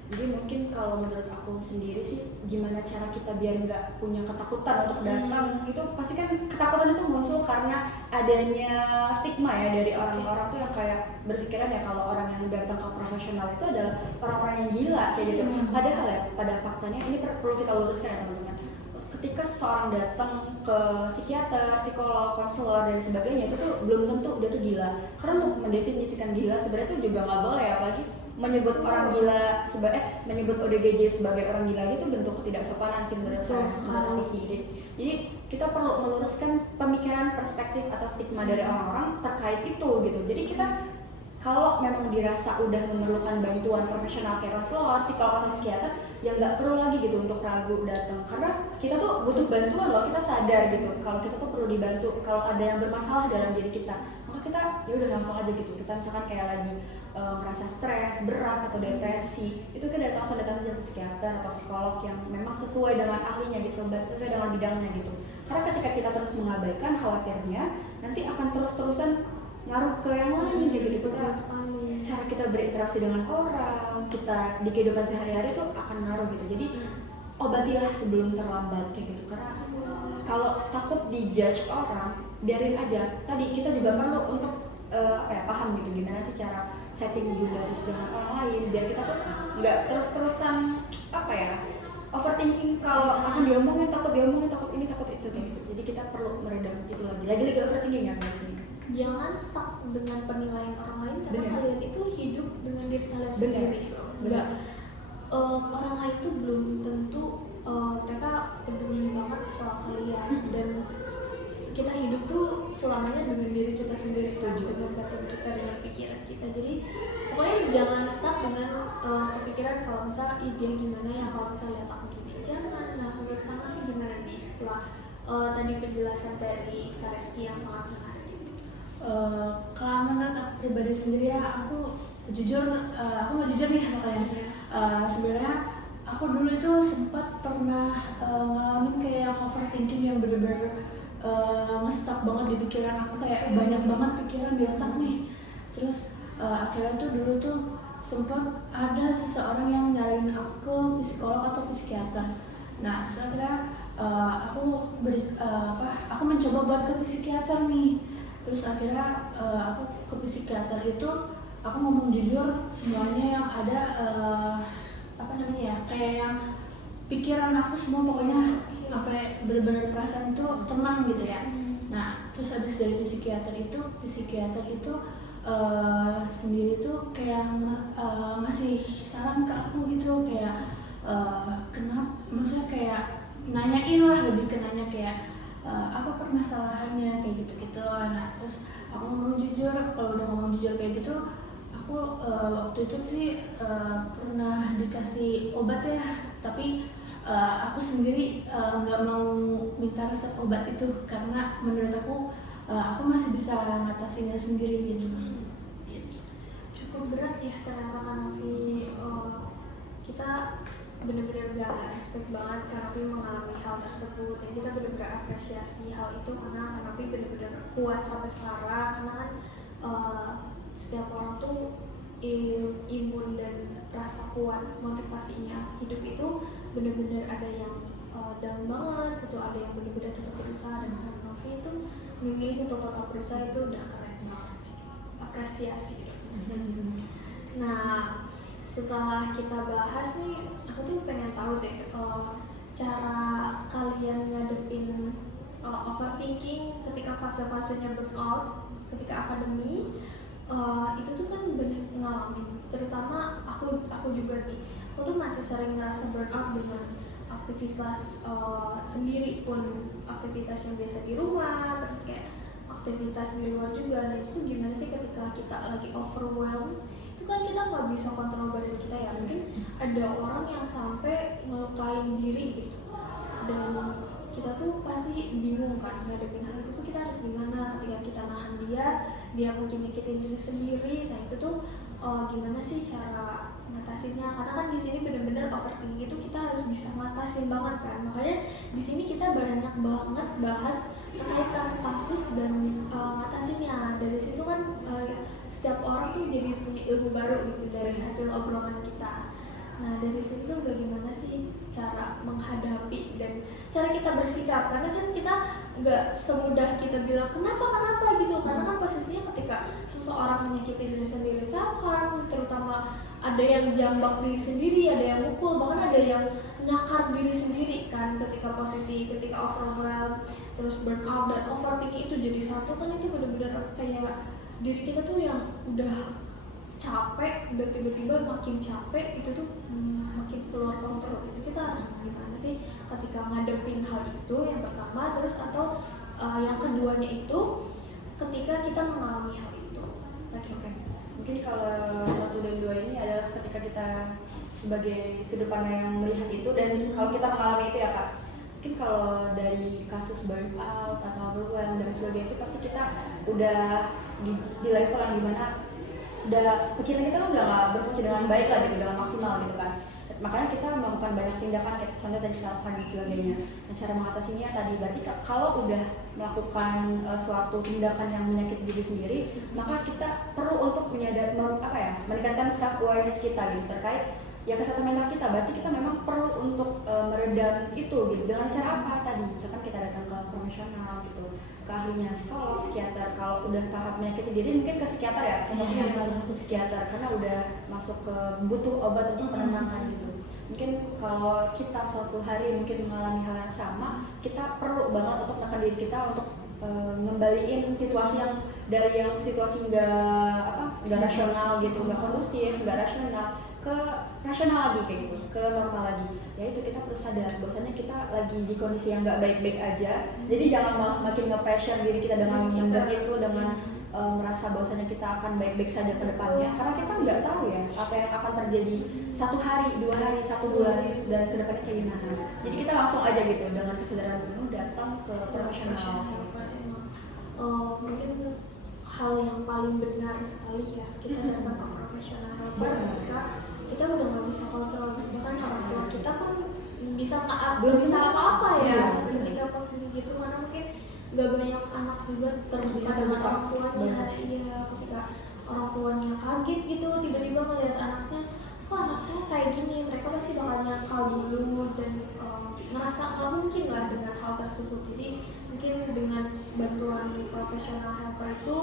Jadi mungkin kalau menurut aku sendiri sih, gimana cara kita biar nggak punya ketakutan untuk datang. Itu pasti kan ketakutan itu muncul karena adanya stigma ya dari orang-orang tuh yang kayak berpikiran ya kalau orang yang datang ke profesional itu adalah orang-orang yang gila kayak gitu. Padahal ya pada faktanya ini perlu kita luruskan ya teman-teman. Ketika seseorang datang ke psikiater, psikolog, konselor dan sebagainya, itu tuh belum tentu dia tuh gila. Karena untuk mendefinisikan gila sebenarnya tuh juga nggak boleh, apalagi menyebut orang gila menyebut ODGJ sebagai orang gila itu bentuk ketidaksopanan sih menurut saya. Jadi kita perlu meluruskan pemikiran, perspektif atau stigma dari orang-orang terkait itu gitu. Jadi kita kalau memang dirasa udah memerlukan bantuan profesional kayak konselor, psikolog atau psikiater, ya nggak perlu lagi gitu untuk ragu datang, karena kita tuh butuh bantuan loh. Kita sadar gitu kalau kita tuh perlu dibantu, kalau ada yang bermasalah dalam diri kita, maka kita ya udah langsung aja gitu. Kita misalkan kayak lagi merasa stres, berat atau depresi, itu kan langsung datang aja ke psikiater atau psikolog yang memang sesuai dengan ahlinya gitu, sesuai dengan bidangnya gitu. Karena ketika kita terus mengabaikan, khawatirnya nanti akan terus-terusan ngaruh ke yang lain kayak gitu. Cara kita berinteraksi dengan orang, kita di kehidupan sehari-hari itu akan ngaruh gitu. Jadi obatilah sebelum terlambat kayak gitu. Karena kalau takut dijudge orang, biarin aja. Tadi kita juga perlu untuk paham gitu gimana sih cara setting boundaries dengan orang lain biar kita tuh nggak terus-terusan overthinking. Kalau akan diomongin takut ini takut itu kayak gitu. Jadi kita perlu meredam itu lagi overthinking ya biasanya. Jangan stuck dengan penilaian orang lain, karena kalian itu hidup dengan diri kalian sendiri. Enggak, orang lain itu belum tentu mereka peduli banget soal kalian, dan kita hidup tuh selamanya dengan diri kita sendiri, dengan batin kita, dengan pikiran kita. Jadi pokoknya jangan stuck dengan kepikiran kalau misalnya dia gimana ya, kalau misalnya lihat aku gini, jangan. Nah menurut kamu gimana nih setelah tadi penjelasan dari Kak Reski yang sangat menarik? Kalau menurut aku pribadi sendiri ya, aku mau jujur nih sama kalian. Sebenarnya aku dulu itu sempat pernah ngalamin kayak overthinking yang bener-bener nge-stuck banget di pikiran aku, kayak banyak banget pikiran di otak nih. Terus akhirnya tuh dulu tuh sempat ada seseorang yang nyariin aku ke psikolog atau psikiater. Nah terus akhirnya aku mencoba buat ke psikiater nih. Terus akhirnya aku ke psikiater itu aku ngomong jujur semuanya yang ada kayak yang pikiran aku semua, pokoknya sampai benar-benar perasaan itu tenang gitu ya. Nah terus habis dari psikiater itu sendiri tuh kayak ngasih saran ke aku gitu, kayak kenapa, maksudnya kayak nanyain lah, lebih ke nanya kayak apa permasalahannya kayak gitu-gitu. Nah terus aku ngomong jujur. Kalau udah ngomong jujur kayak gitu, aku waktu itu sih pernah dikasih obat ya, tapi aku sendiri nggak mau minta resep obat itu karena menurut aku aku masih bisa ngatasinnya sendiri gitu. Cukup berat ya ternyata Kak Novi. Kita benar-benar gak expect banget Kak Novi mengalami hal tersebut, dan kita benar-benar apresiasi hal itu karena Kak Novi benar-benar kuat sampai sekarang. Karena kan setiap orang tuh imun dan rasa kuat, motivasinya hidup itu benar-benar ada yang down banget gitu, ada yang benar-benar tetap berusaha, dan Kak Novi itu memilih untuk tetap berusaha, itu udah keren banget sih, apresiasi. Nah, setelah kita bahas nih, aku tuh pengen tahu deh cara kalian ngadepin overthinking ketika fase-fasenya burnout, ketika akademi. Itu tuh kan banyak ngalamin, terutama aku juga nih, aku tuh masih sering ngerasa burnout dengan aktivitas sendiri pun, aktivitas yang biasa di rumah, terus kayak aktivitas di luar juga. Nah itu gimana sih ketika kita lagi overwhelmed, itu kan kita nggak bisa kontrol badan kita ya, mungkin ada orang yang sampai ngelukain diri gitu, dan kita tuh pasti bingung kan ngadepin hal itu tuh kita harus gimana ketika kita nahan dia mungkin nyakitin diri sendiri. Nah itu tuh gimana sih cara ngatasinnya, karena kan di sini bener-bener overthinking itu kita harus bisa ngatasin banget kan, makanya di sini kita banyak banget bahas terkait kasus-kasus dan ngatasinnya. Dari situ kan setiap orang tuh jadi punya ilmu baru gitu dari hasil obrolan kita. Nah dari situ tuh bagaimana sih cara menghadapi dan cara kita bersikap, karena kan kita nggak semudah kita bilang kenapa gitu, karena kan posisinya ketika seseorang menyakiti diri sendiri, self harm, terutama ada yang jambak diri sendiri, ada yang mukul, bahkan ada yang nyakar diri sendiri kan ketika overwhelmed, terus burnout dan overthinking itu jadi satu kan, itu benar-benar kayak diri kita tuh yang udah capek, udah tiba-tiba makin capek, itu tuh makin keluar kontrol. Itu kita harus gimana sih ketika ngadepin hal itu, yang pertama, terus atau yang keduanya itu ketika kita mengalami hal itu. Oke. Mungkin kalau satu dan dua ini adalah ketika kita sebagai sudut pandang yang melihat itu, dan kalau kita mengalami itu ya Kak. Mungkin kalau dari kasus burnout atau overwhelm dan sebagainya itu pasti kita udah di level yang dimana udah pikiran kita kan udah nggak berfungsi dengan baik lah gitu, dengan maksimal gitu kan. Makanya kita melakukan banyak tindakan, kayak contoh tadi self harm dan sebagainya. Nah cara mengatasinya tadi berarti kalau udah melakukan suatu tindakan yang menyakiti diri sendiri, maka kita perlu untuk meningkatkan self awareness kita gitu terkait ya kesehatan mental kita. Berarti kita memang perlu untuk meredam itu gitu. Dengan cara apa tadi? Misalkan kita datang ke profesional gitu, ke ahlinya psikolog, psikiater. Kalau udah tahap menyakiti diri mungkin ke psikiater ya, contohnya ke psikiater karena udah masuk ke butuh obat untuk penenangan gitu. Mungkin kalau kita suatu hari mungkin mengalami hal yang sama, kita perlu banget untuk menekan diri kita untuk ngembaliin situasi yang dari yang situasi nggak rasional gitu, nggak kondusif, nggak rasional, ke rasional lagi kayak gitu, ke normal lagi. Ya itu kita perlu sadar bahwasanya kita lagi di kondisi yang nggak baik-baik aja. Jadi jangan malah makin nge-pressure diri kita dengan mendem itu, dengan merasa bahwasanya kita akan baik-baik saja ke depannya, karena kita nggak tahu ya apa yang akan terjadi satu hari, 2 hari, 1 bulan dan ke depannya kayak gimana. Jadi kita langsung aja gitu dengan kesadaran penuh datang ke profesional. Mungkin hal yang paling benar sekali ya, kita datang ke profesional ketika kita udah nggak bisa kontrol, bahkan orang tua kita pun belum bisa apa-apa ya ketika posisi gitu, karena mungkin nggak banyak anak juga terbuka dengan orang tuanya. Iya, ketika orang tuanya kaget gitu tiba-tiba melihat anaknya, kok anak saya kayak gini, mereka pasti bakal nyangkal dulu dan ngerasa nggak mungkin lah dengan hal tersebut. Jadi mungkin dengan bantuan profesional helper itu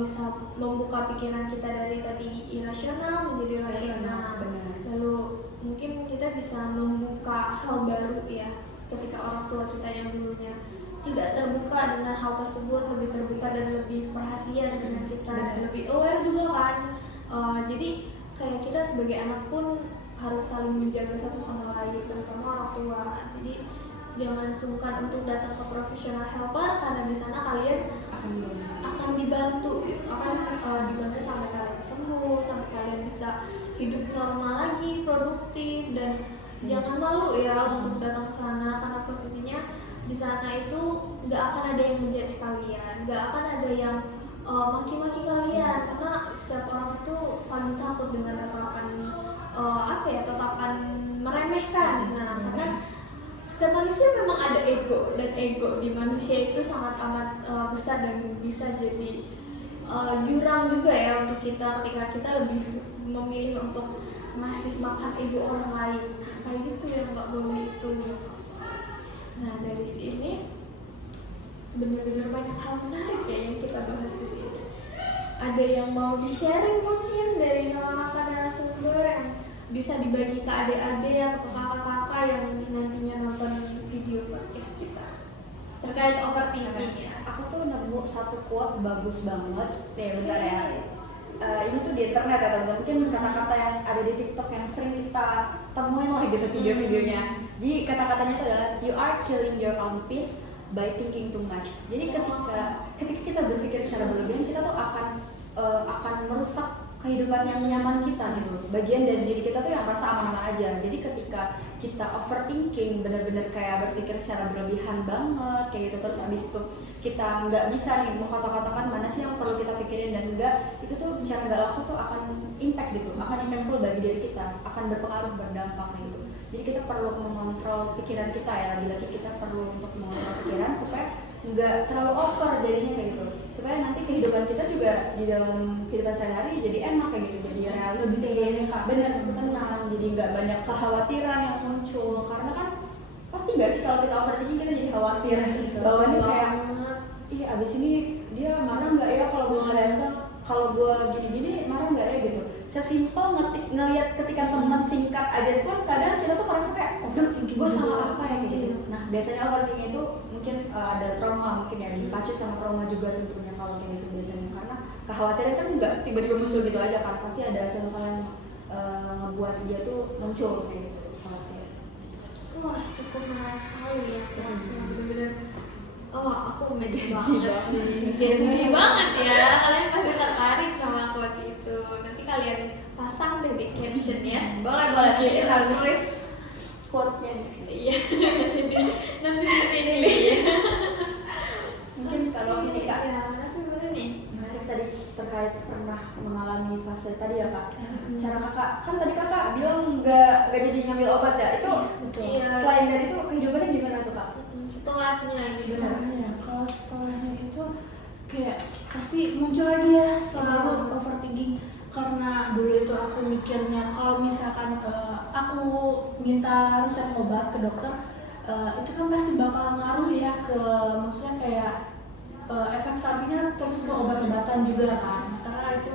bisa membuka pikiran kita dari tadi irasional menjadi rasional. Lalu mungkin kita bisa membuka hal baru ya, ketika orang tua kita yang dulunya tidak terbuka dengan hal tersebut lebih terbuka dan lebih perhatian dengan kita dan lebih aware juga kan. Jadi kayak kita sebagai anak pun harus saling menjaga satu sama lain, terutama orang tua. Jadi jangan sungkan untuk datang ke profesional helper, karena di sana kalian akan dibantu gitu, dibantu sampai kalian sembuh, sampai kalian bisa hidup normal lagi, produktif, dan jangan malu ya untuk datang ke sana, karena posisinya di sana itu nggak akan ada yang ngejudge kalian, nggak akan ada yang maki-maki kalian, karena setiap orang itu paling takut dengan tatapan tatapan meremehkan. Nah, karena setiap manusia memang ada ego, dan ego di manusia itu sangat amat besar dan bisa jadi jurang juga ya untuk kita ketika kita lebih memilih untuk masih makan ego orang lain. Kayak gitu ya Mbak Bomi itu. Nah, dari sini benar-benar banyak hal menarik ya yang kita bahas di sini. Ada yang mau di-sharing mungkin dari kakak-kakak narasumber yang bisa dibagi ke adik-adik atau ke kakak-kakak yang nantinya nonton video podcast kita terkait overthinking ya. Aku tuh nemu satu quote bagus banget. Bentar ya. Ini tuh di internet ya teman-teman. Mungkin kata-kata yang ada di TikTok yang sering kita temuin lah gitu video-videonya. Jadi kata-katanya itu adalah you are killing your own peace by thinking too much. Jadi ketika kita berpikir secara berlebihan, kita tuh akan merusak kehidupan yang nyaman kita gitu. Bagian dari diri kita tuh yang merasa aman-aman aja. Jadi ketika kita overthinking, benar-benar kayak berpikir secara berlebihan banget kayak gitu, terus abis itu kita nggak bisa nih mengkotak-kotakan mana sih yang perlu kita pikirin dan enggak, itu tuh secara nggak langsung tuh akan impact gitu, akan impactful bagi diri kita, akan berpengaruh, berdampak kayak gitu. Jadi kita perlu mengontrol pikiran kita ya, lagi-lagi kita perlu untuk mengontrol pikiran supaya nggak terlalu over jadinya kayak gitu, supaya nanti kehidupan kita juga di dalam kehidupan sehari-hari jadi enak kayak gitu, jadi realistis, benar, tenang, jadi nggak banyak kekhawatiran yang muncul. Karena kan pasti nggak sih kalau kita overthinking kita jadi khawatir bahwa ini kayak ih abis ini dia marah nggak ya kalau gue nggak datang, kalau gue gini-gini marah nggak ya gitu. Sesimpel ngelihat ketika teman singkat aja pun kadang kita tuh merasa kayak gue salah apa ya kayak gitu. Nah biasanya overthinking itu mungkin ada trauma, mungkin ya dipacu sama trauma juga tentunya kalau kayak gitu biasanya, karena kekhawatiran kan nggak tiba-tiba muncul gitu aja kan, pasti ada sesuatu yang ngebuat dia tuh muncul kayak gitu khawatir. Wah, cukup menarik sekali ya. Bener-bener aku match banget sih. Gen Z banget ya. Kalian pasti tertarik sama quote itu. Nanti kalian pasang deh di caption ya. Boleh nanti kita tulis quotes-nya di sini. Iya. Nanti di sini ya. Mungkin kalau ini Kak, Ya, nanti boleh nih. menarik tadi terkait pernah mengalami fase tadi ya Kak. Cara Kakak, kan tadi Kakak bilang nggak jadi ngambil obat ya, itu Betul. Iya. selain dari itu kehidupannya gimana tuh Kak? Setelahnya gitu. Sebenarnya kalau setelahnya itu kayak pasti muncul lagi ya selalu overthinking, karena dulu itu aku mikirnya kalau misalkan aku minta resep obat ke dokter, itu kan pasti bakal ngaruh ya ke, maksudnya kayak efek sampingnya terus ke obat-obatan juga kan, karena itu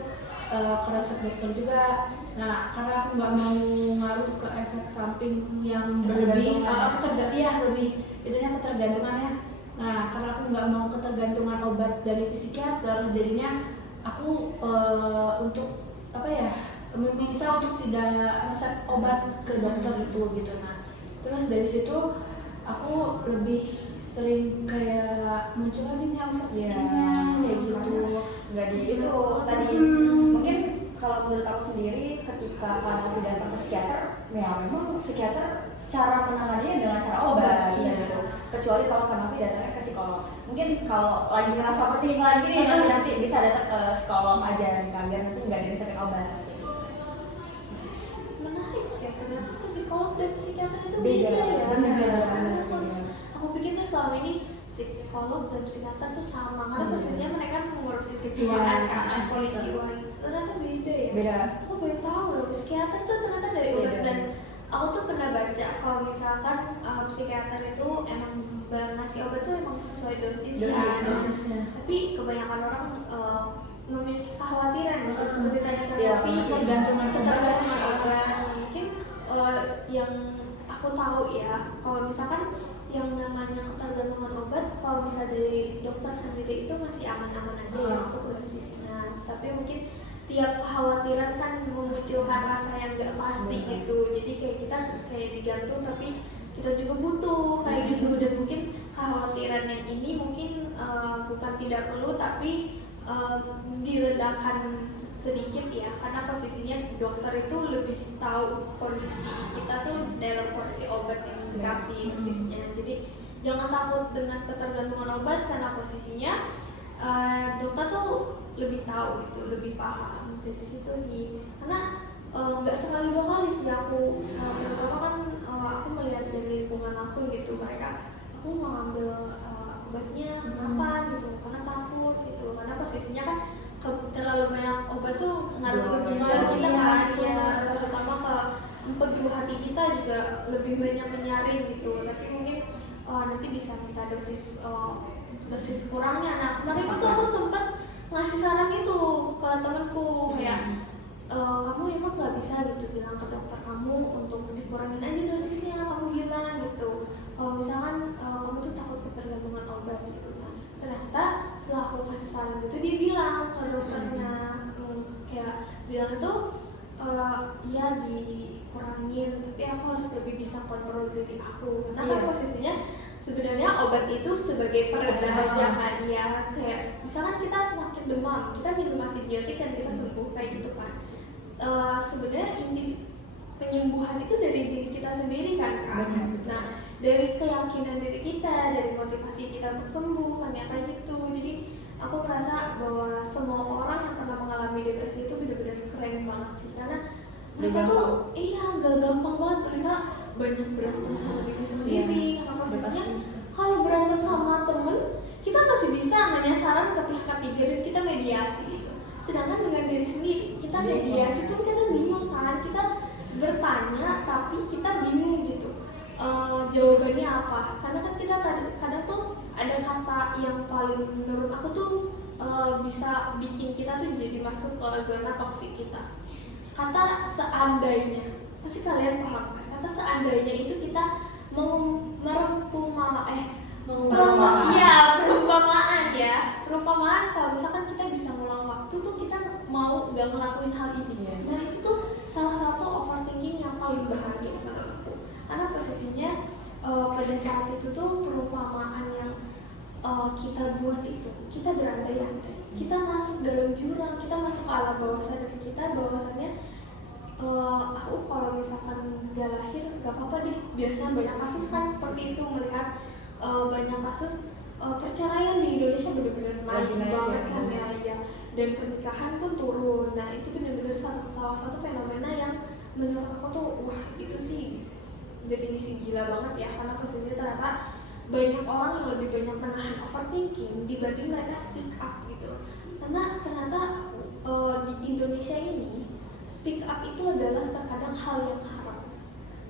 ke resep dokter juga. Nah karena aku nggak mau ngaruh ke efek samping yang berlebih, lebih itunya ketergantungannya. Nah karena aku nggak mau ketergantungan obat dari psikiater, jadinya aku untuk meminta untuk tidak resep obat ke dokter itu gitu. Nah terus dari situ aku lebih sering kayak muncul lagi nih overthinkingnya kayak gitu. Nggak di itu tadi mungkin kalau menurut aku sendiri ketika Kak datang ke psikiater, ya memang psikiater cara menanganinya dengan cara obat gitu. Kecuali kalau Kak datangnya ke psikolog. Mungkin kalau lagi ngerasa overthinking lagi nih nanti bisa datang ke psikolog aja nih Kak, biar nanti nggak diresepin obat. Menarik ya, kenapa psikolog dan psikiater itu Beda, beda ya? benar. Aku pikir tuh selama ini psikolog dan psikiater tuh sama, karena posisinya mereka mengurusi Iya, kejiwaan kan, iya. polisi jiwa. Ternyata beda ya. Beda. Aku baru tahu loh, psikiater tuh ternyata dari obat. Beda. Dan aku tuh pernah baca kalau misalkan psikiater itu emang ngasih obat tuh emang sesuai dosis ya. Dosisnya. Tapi kebanyakan orang memiliki kekhawatiran gitu, seperti tadi kata Iya, Novi, ketergantungan obat. Mungkin yang aku tahu ya, kalau misalkan yang namanya ketergantungan obat, kalau misalnya dari dokter sendiri itu masih aman-aman aja ya untuk dosisnya. Tapi mungkin tiap kekhawatiran kan memunculkan rasa yang gak pasti gitu. Jadi kayak kita kayak digantung, tapi kita juga butuh kayak gitu. Dan mungkin kekhawatiran yang ini mungkin bukan tidak perlu, tapi diredakan sedikit ya, karena posisinya dokter itu lebih tahu kondisi kita tuh dalam porsi obat yang dikasih dosisnya. Jadi jangan takut dengan ketergantungan obat, karena posisinya dokter tuh lebih tahu gitu, lebih paham dari situ sih. Karena nggak sekali dua kali sih aku, terutama kan aku melihat dari lingkungan langsung gitu, aku mau ngambil obatnya kenapa gitu, karena takut gitu, karena posisinya kan terlalu banyak obat tuh ngaruh ke ginjal kita kan, ya terutama ke empedu hati kita juga lebih banyak menyaring gitu. Tapi mungkin nanti bisa minta dosis kurangnya. Nah kemarin itu aku sempet ngasih saran itu ke temenku, kayak kamu emang nggak bisa gitu bilang ke dokter kamu untuk dikurangin aja dosisnya, kamu bilang gitu kalau misalkan kamu tuh takut ketergantungan obat gitu. Nah ternyata setelah aku kasih saran itu, dia bilang ke dokternya, kayak bilang itu iya dikurangin, tapi aku harus lebih bisa kontrol diri aku, karena kan posisinya sebenarnya obat itu sebagai pereda aja kan ya, kayak misalkan kita sakit demam, kita minum antibiotik dan kita sembuh kayak gitu kan. Sebenarnya inti penyembuhan itu dari diri kita sendiri kan. Nah dari keyakinan diri kita, dari motivasi kita untuk sembuh kan ya kayak gitu. Jadi aku merasa bahwa semua orang yang pernah mengalami depresi itu benar-benar keren banget sih, karena mereka tuh gak gampang banget, mereka banyak berantem sama diri sendiri. Karena posisinya kalau berantem sama temen, kita masih bisa nanya saran ke pihak ketiga dan kita mediasi gitu. Sedangkan dengan diri sendiri, kita mediasi pun kadang bingung kan, kita bertanya tapi kita bingung gitu jawabannya apa, karena kan kita kadang tuh ada kata yang paling menurut aku tuh bisa bikin kita tuh jadi masuk ke zona toksik kita. Kata seandainya, pasti kalian paham kan? Kata seandainya itu kita perumpamaan kalau misalkan kita bisa ngulang waktu tuh kita mau gak ngelakuin hal ini. Nah itu tuh salah satu overthinking yang paling bahaya menurut aku, karena posisinya pada saat itu tuh perumpamaan yang kita buat itu, kita berandai-andai, kita masuk dalam jurang, kita masuk ke alam bawah sadar kita, bahwasannya aku kalau misalkan gak lahir gak apa-apa deh. Biasanya banyak kasus kan seperti itu, melihat banyak kasus perceraian di Indonesia benar-benar naik banget kan ya, dan pernikahan pun turun. Nah itu benar-benar salah satu fenomena yang menurut aku tuh wah itu sih definisi gila banget ya, karena posisinya ternyata banyak orang yang lebih banyak menahan overthinking dibanding mereka speak up gitu. Karena ternyata di Indonesia ini speak up itu adalah terkadang hal yang haram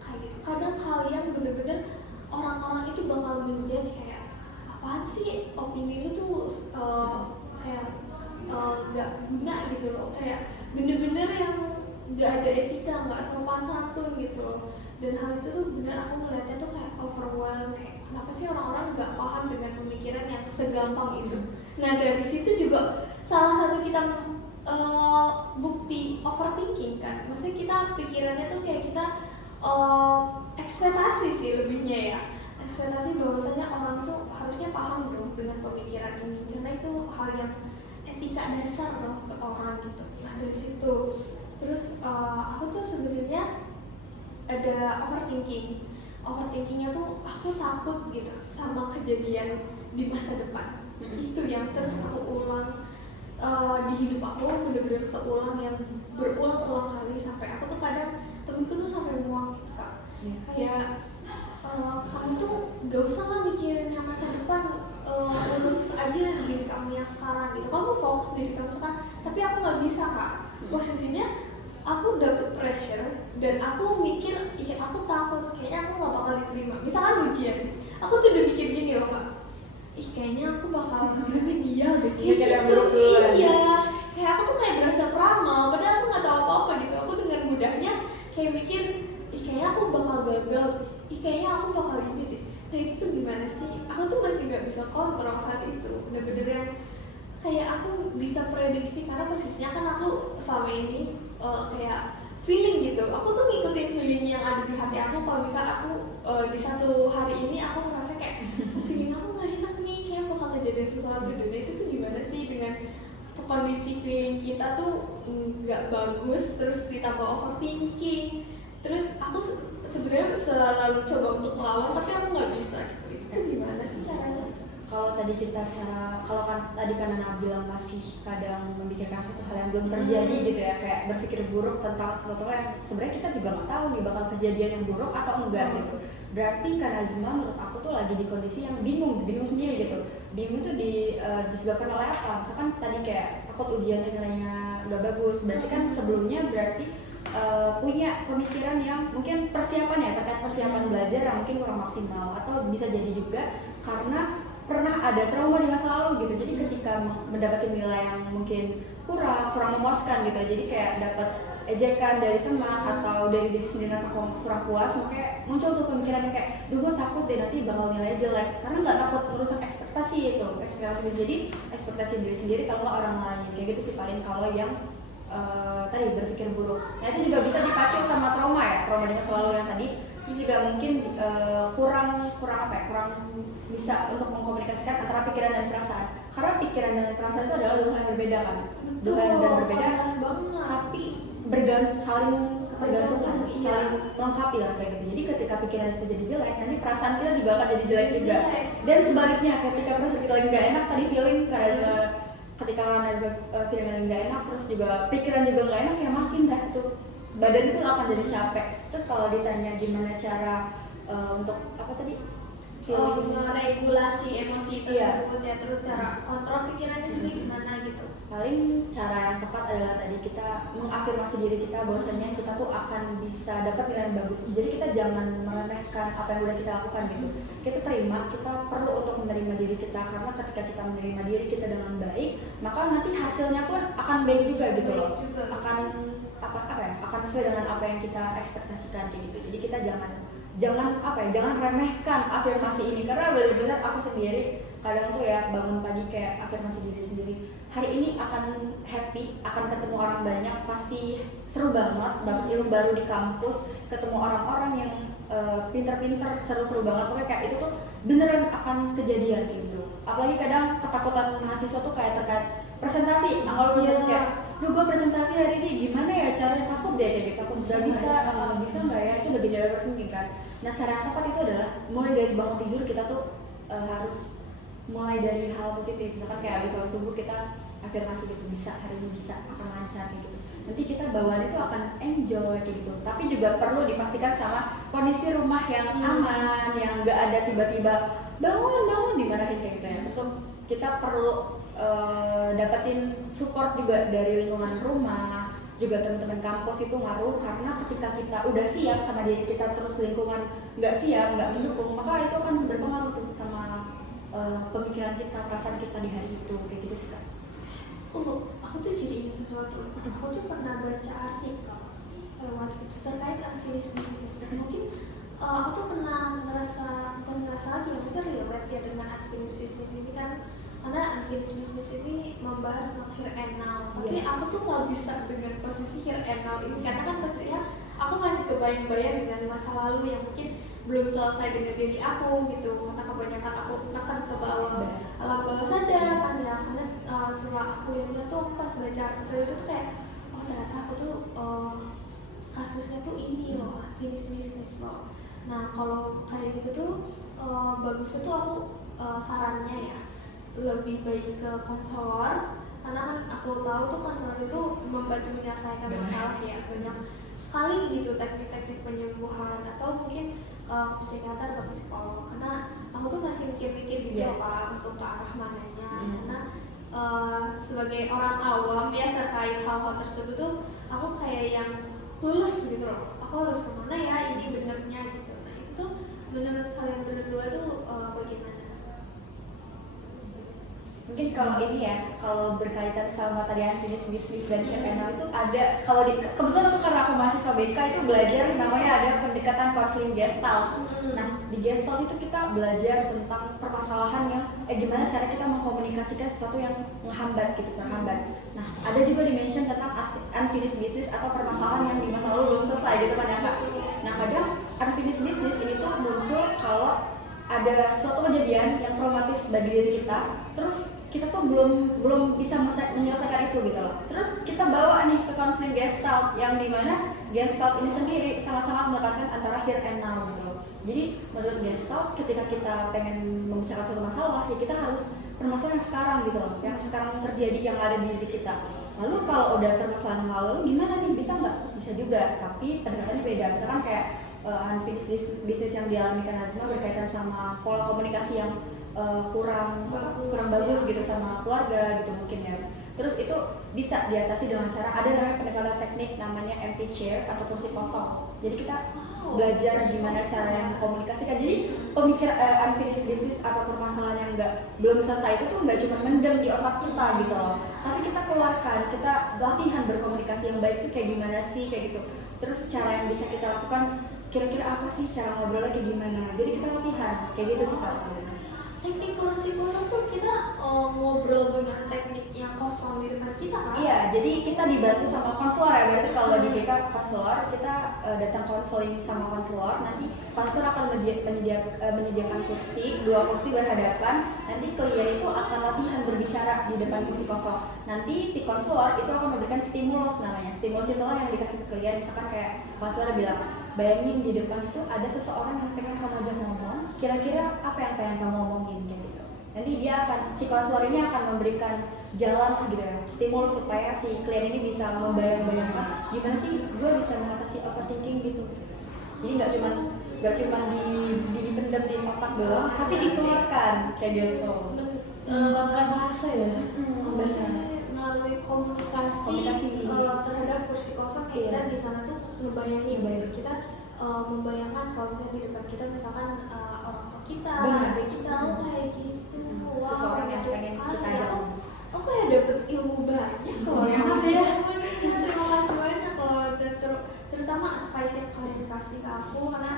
kayak gitu, kadang hal yang bener-bener orang-orang itu bakal menjudge kayak apaan sih opini lu tuh kayak gak guna gitu loh, kayak bener-bener yang gak ada etika, gak sopan santun gitu loh. Dan hal itu tuh bener aku ngeliatnya tuh kayak overwhelmed, kayak kenapa sih orang-orang gak paham dengan pemikiran yang segampang itu. Nah dari situ juga salah satu kita bukti overthinking kan, maksudnya kita pikirannya tuh kayak kita ekspektasi sih lebihnya ya, ekspektasi bahwasanya orang tuh harusnya paham dong dengan pemikiran ini, karena itu hal yang etika dasar loh ke orang gitu. Nah dari situ terus aku tuh sebenarnya ada overthinkingnya tuh aku takut gitu sama kejadian di masa depan. Itu yang terus aku ulang di hidup aku, bener-bener keulang yang berulang-ulang kali, sampai aku tuh kadang temenku tuh sampai muak gitu kak, kayak kamu tuh gak usah lah mikirin yang masa depan, urus aja diri kamu yang sekarang gitu, kamu fokus diri kamu sekarang. Tapi aku gak bisa kak, posisinya aku dapet pressure dan aku mikir, aku takut kayaknya aku gak bakal diterima. Misalkan ujian, aku tuh udah mikir gini loh kak, kayaknya aku bakal remedial deh kayak gitu. Iya, kayak aku tuh kayak berasa peramal, padahal aku gak tahu apa-apa gitu. Aku dengan mudahnya kayak mikir, kayaknya aku bakal gagal, kayaknya aku bakal ini deh. Nah itu tuh gimana sih? Aku tuh masih gak bisa kontrol hal itu. Bener-bener yang kayak aku bisa prediksi, karena posisinya kan aku selama ini kayak feeling gitu. Aku tuh ngikutin feeling yang ada di hati aku. Kalau misal aku di satu hari ini aku ngerasa kayak feeling aku gak enak nih, kayak bakal kejadian sesuatu. Dan itu tuh gimana sih dengan kondisi feeling kita tuh nggak bagus, terus ditambah overthinking, terus aku sebenarnya selalu coba untuk melawan tapi aku nggak bisa gitu. Itu tuh gimana gimana sih caranya? Kalau tadi kalau kan tadi kan Nana bilang masih kadang memikirkan suatu hal yang belum terjadi gitu ya, kayak berpikir buruk tentang sesuatu hal yang sebenarnya kita juga nggak tahu nih bakal kejadian yang buruk atau enggak gitu. Berarti Kak Nazma menurut aku tuh lagi di kondisi yang bingung sendiri gitu. Bingung tuh disebabkan oleh apa? Misalkan tadi kayak takut ujiannya nilainya nggak bagus, berarti kan sebelumnya punya pemikiran yang mungkin persiapan ya, terkait persiapan belajar yang mungkin kurang maksimal, atau bisa jadi juga karena pernah ada trauma di masa lalu gitu. Jadi ketika mendapatkan nilai yang mungkin kurang memuaskan gitu, jadi kayak dapat ejekan dari teman atau dari diri sendiri rasa kurang puas, makanya muncul tuh pemikiran yang kayak, duh gue takut deh nanti bakal nilainya jelek, karena nggak takut merusak ekspektasi jadi ekspektasi diri sendiri kalau nggak orang lain, kayak gitu sih paling kalau yang tadi berpikir buruk. Nah itu juga bisa dipacu sama trauma di masa lalu yang tadi. Terus juga mungkin kurang bisa untuk mengkomunikasikan antara pikiran dan perasaan. Karena pikiran dan perasaan itu adalah dua hal yang berbeda kan. Dua hal yang berbeda, tapi saling ketergantungan, saling melengkapi lah kayak gitu. Jadi ketika pikiran kita jadi jelek, nanti perasaan kita juga akan jadi jelek juga. Dan sebaliknya, ketika perasaan kita lagi nggak enak, tadi feeling karena ketika Nazma feeling nggak enak, terus juga pikiran juga nggak enak, ya makin dah tuh badan itu akan jadi capek. Terus kalau ditanya gimana cara untuk apa tadi? Meregulasi emosi tersebut ya, terus cara kontrol pikirannya juga gimana gitu. Paling cara yang tepat adalah tadi kita mengafirmasi diri kita bahwasanya kita tuh akan bisa dapat nilai yang bagus. Jadi kita jangan meremehkan apa yang udah kita lakukan gitu. Kita terima, kita perlu untuk menerima diri kita, karena ketika kita menerima diri kita dengan baik, maka nanti hasilnya pun akan baik juga gitu loh. Akan sesuai dengan apa yang kita ekspektasikan kayak gitu. Jadi kita jangan remehkan afirmasi ini, karena benar-benar aku sendiri kadang tuh ya bangun pagi kayak afirmasi diri sendiri, hari ini akan happy, akan ketemu orang banyak, pasti seru banget, dapat ilmu baru di kampus, ketemu orang-orang yang pinter-pinter, seru-seru banget. Pokoknya kayak itu tuh beneran akan kejadian kayak gitu. Apalagi kadang ketakutan mahasiswa tuh kayak terkait presentasi. Nah kalau misalnya kayak, duh gue presentasi hari ini gimana ya caranya, takut deh kayak gitu, takut nggak bisa nggak ya, itu udah beda overthinking kan. Nah cara yang tepat itu adalah mulai dari bangun tidur kita tuh harus mulai dari hal positif. Misalkan kayak abis sholat subuh kita afirmasi gitu, bisa hari ini, bisa akan lancar kayak gitu. Nanti kita bawaan itu akan enjoy kayak gitu. Tapi juga perlu dipastikan sama kondisi rumah yang aman, yang nggak ada tiba-tiba bangun dimarahin kayak gitu ya. Tentu kita perlu dapetin support juga dari lingkungan rumah, juga teman-teman kampus itu ngaruh, karena ketika kita udah siap sama diri kita terus lingkungan nggak siap, nggak mendukung, maka itu akan berpengaruh tuh sama pemikiran kita, perasaan kita di hari itu kayak gitu sih Kak. Aku tuh jadi ingat sesuatu. Aku tuh pernah baca artikel waktu itu terkait unfinished business. Mungkin aku tuh pernah bukan ngerasa lagi, mungkin relate ya dengan unfinished business ini kan, karena unfinished business ini membahas tentang here and now. Tapi aku tuh nggak bisa dengan posisi here and now ini, karena kan pastinya aku masih kebayang-bayang dengan masa lalu yang mungkin belum selesai dengan diri aku gitu, karena kebanyakan aku menekan ke bawah alam bawah sadar kan ya. Karena setelah aku lihat tuh, aku pas baca artikel itu tuh kayak, oh ternyata aku tuh kasusnya tuh ini loh, unfinished business loh. Nah kalau kayak gitu tuh bagusnya tuh aku sarannya ya lebih baik ke konselor, karena kan aku tahu tuh konselor itu membantu menyelesaikan masalah ya, banyak sekali gitu teknik-teknik penyembuhan, atau mungkin psikiater atau psikolog. Karena aku tuh masih mikir-mikir gitu Pak untuk ke arah mananya, karena sebagai orang awam ya terkait hal-hal tersebut tuh aku kayak yang clueless gitu loh, aku harus kemana ya, ini benernya gitu. Nah itu tuh menurut kalian berdua tuh bagaimana? Mungkin kalau ini ya, kalau berkaitan sama tadi unfinished business dan here and now itu ada, kalau kebetulan aku karena aku mahasiswa BK itu belajar namanya ada pendekatan counseling gestalt. Nah di gestalt itu kita belajar tentang permasalahan yang gimana cara kita mengkomunikasikan sesuatu yang terhambat. Nah ada juga dimention tentang unfinished business atau permasalahan yang di masa lalu belum selesai gitu kan ya Kak. Nah kadang unfinished business ini tuh muncul kalau ada suatu kejadian yang traumatis bagi diri kita, terus kita tuh belum bisa menyelesaikan itu gitu loh. Terus kita bawa nih ke konseling Gestalt yang dimana Gestalt ini sendiri sangat-sangat mendekatkan antara here and now gitu loh. Jadi menurut Gestalt ketika kita pengen membicarakan suatu masalah ya kita harus permasalahan yang sekarang gitu loh, yang sekarang terjadi yang ada di diri kita. Lalu kalau udah permasalahan yang lalu gimana nih, bisa nggak? Bisa juga, tapi pendekatannya beda. Misalkan kayak unfinished business yang dialami Nazma berkaitan sama pola komunikasi yang kurang bagus gitu sama keluarga gitu mungkin ya. Terus itu bisa diatasi dengan cara ada namanya pendekatan teknik namanya empty chair atau kursi kosong. Jadi kita belajar gimana cara yang komunikasikan. Jadi unfinished business atau permasalahan yang belum selesai itu tuh nggak cuma mendem di otak kita gitu loh, tapi kita keluarkan, kita latihan berkomunikasi yang baik tuh kayak gimana sih kayak gitu. Terus cara yang bisa kita lakukan kira-kira apa sih, cara ngobrolnya kayak gimana. Jadi kita latihan kayak gitu sih Kak. Teknik kursi kosong tuh kita ngobrol dengan teknik yang kosong di depan kita kan? Iya, jadi kita dibantu sama konselor ya. Berarti kalau di BK konselor, kita datang konseling sama konselor. Nanti konselor akan menyediakan kursi, 2 kursi berhadapan. Nanti klien itu akan latihan berbicara di depan kursi kosong. Nanti si konselor itu akan memberikan stimulus namanya. Stimulus itulah yang dikasih ke klien. Misalkan kayak konselor bilang, bayangin di depan itu ada seseorang yang pengen kamu ajak ngomong, kira-kira apa yang pengen kamu omongin kayak gitu. Nanti dia akan, si konselor ini akan memberikan jalan lah gitu ya, stimulus supaya si klien ini bisa membayang-bayangkan gimana sih gue bisa mengatasi overthinking gitu. Jadi nggak cuma dipendam di otak doang, tapi dikeluarkan kayak gitu. Mengungkapkan rasa ya. Benar. Melalui komunikasi. Terhadap kursi kosong kita di sana tuh ngebayangin gitu. Kita membayangkan kalau misalnya di depan kita misalkan orang tua kita, adik kita, kayak gitu. Wah, Seseorang yang pengen kita ajak. Aku kayak dapet ilmu banyak loh yang ada ya. Terima kasih banyak loh, terutama advice yang kalian kasih ke aku karena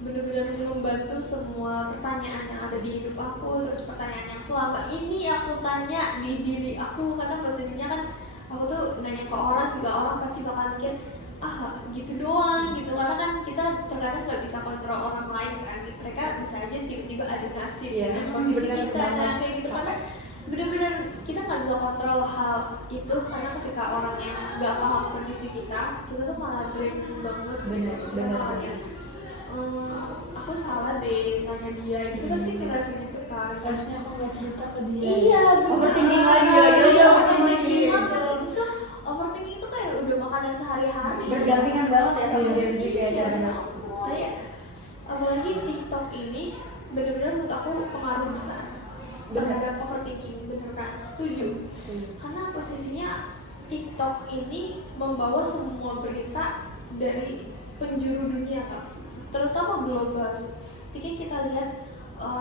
benar-benar membantu semua pertanyaan yang ada di hidup aku, terus pertanyaan yang selama ini aku tanya di diri aku, karena pastinya kan aku tuh nanya ke orang juga orang pasti bakal mikir gitu doang gitu, karena kan kita terkadang nggak bisa kontrol orang lain kan, mereka bisa aja tiba-tiba ada nasib dengan kondisi kita dan kayak gitu, karena benar-benar kita nggak bisa kontrol hal itu, karena ketika orang yang nggak paham kondisi kita tuh malah drain banget. Benar. Aku salah deh nanya dia, itu pasti ngerasa gitu kan. Harusnya aku nggak cerita ke dia. Iya, overthinking lagi. Itu overthinking itu kayak udah makanan sehari-hari. Berdampingan banget ya sama diri juga ya. Kayak apalagi TikTok ini benar-benar menurut aku pengaruh besar terhadap overthinking, bener kan? Setuju. Karena posisinya TikTok ini membawa semua berita dari penjuru dunia kan, terutama global. Ketika kita lihat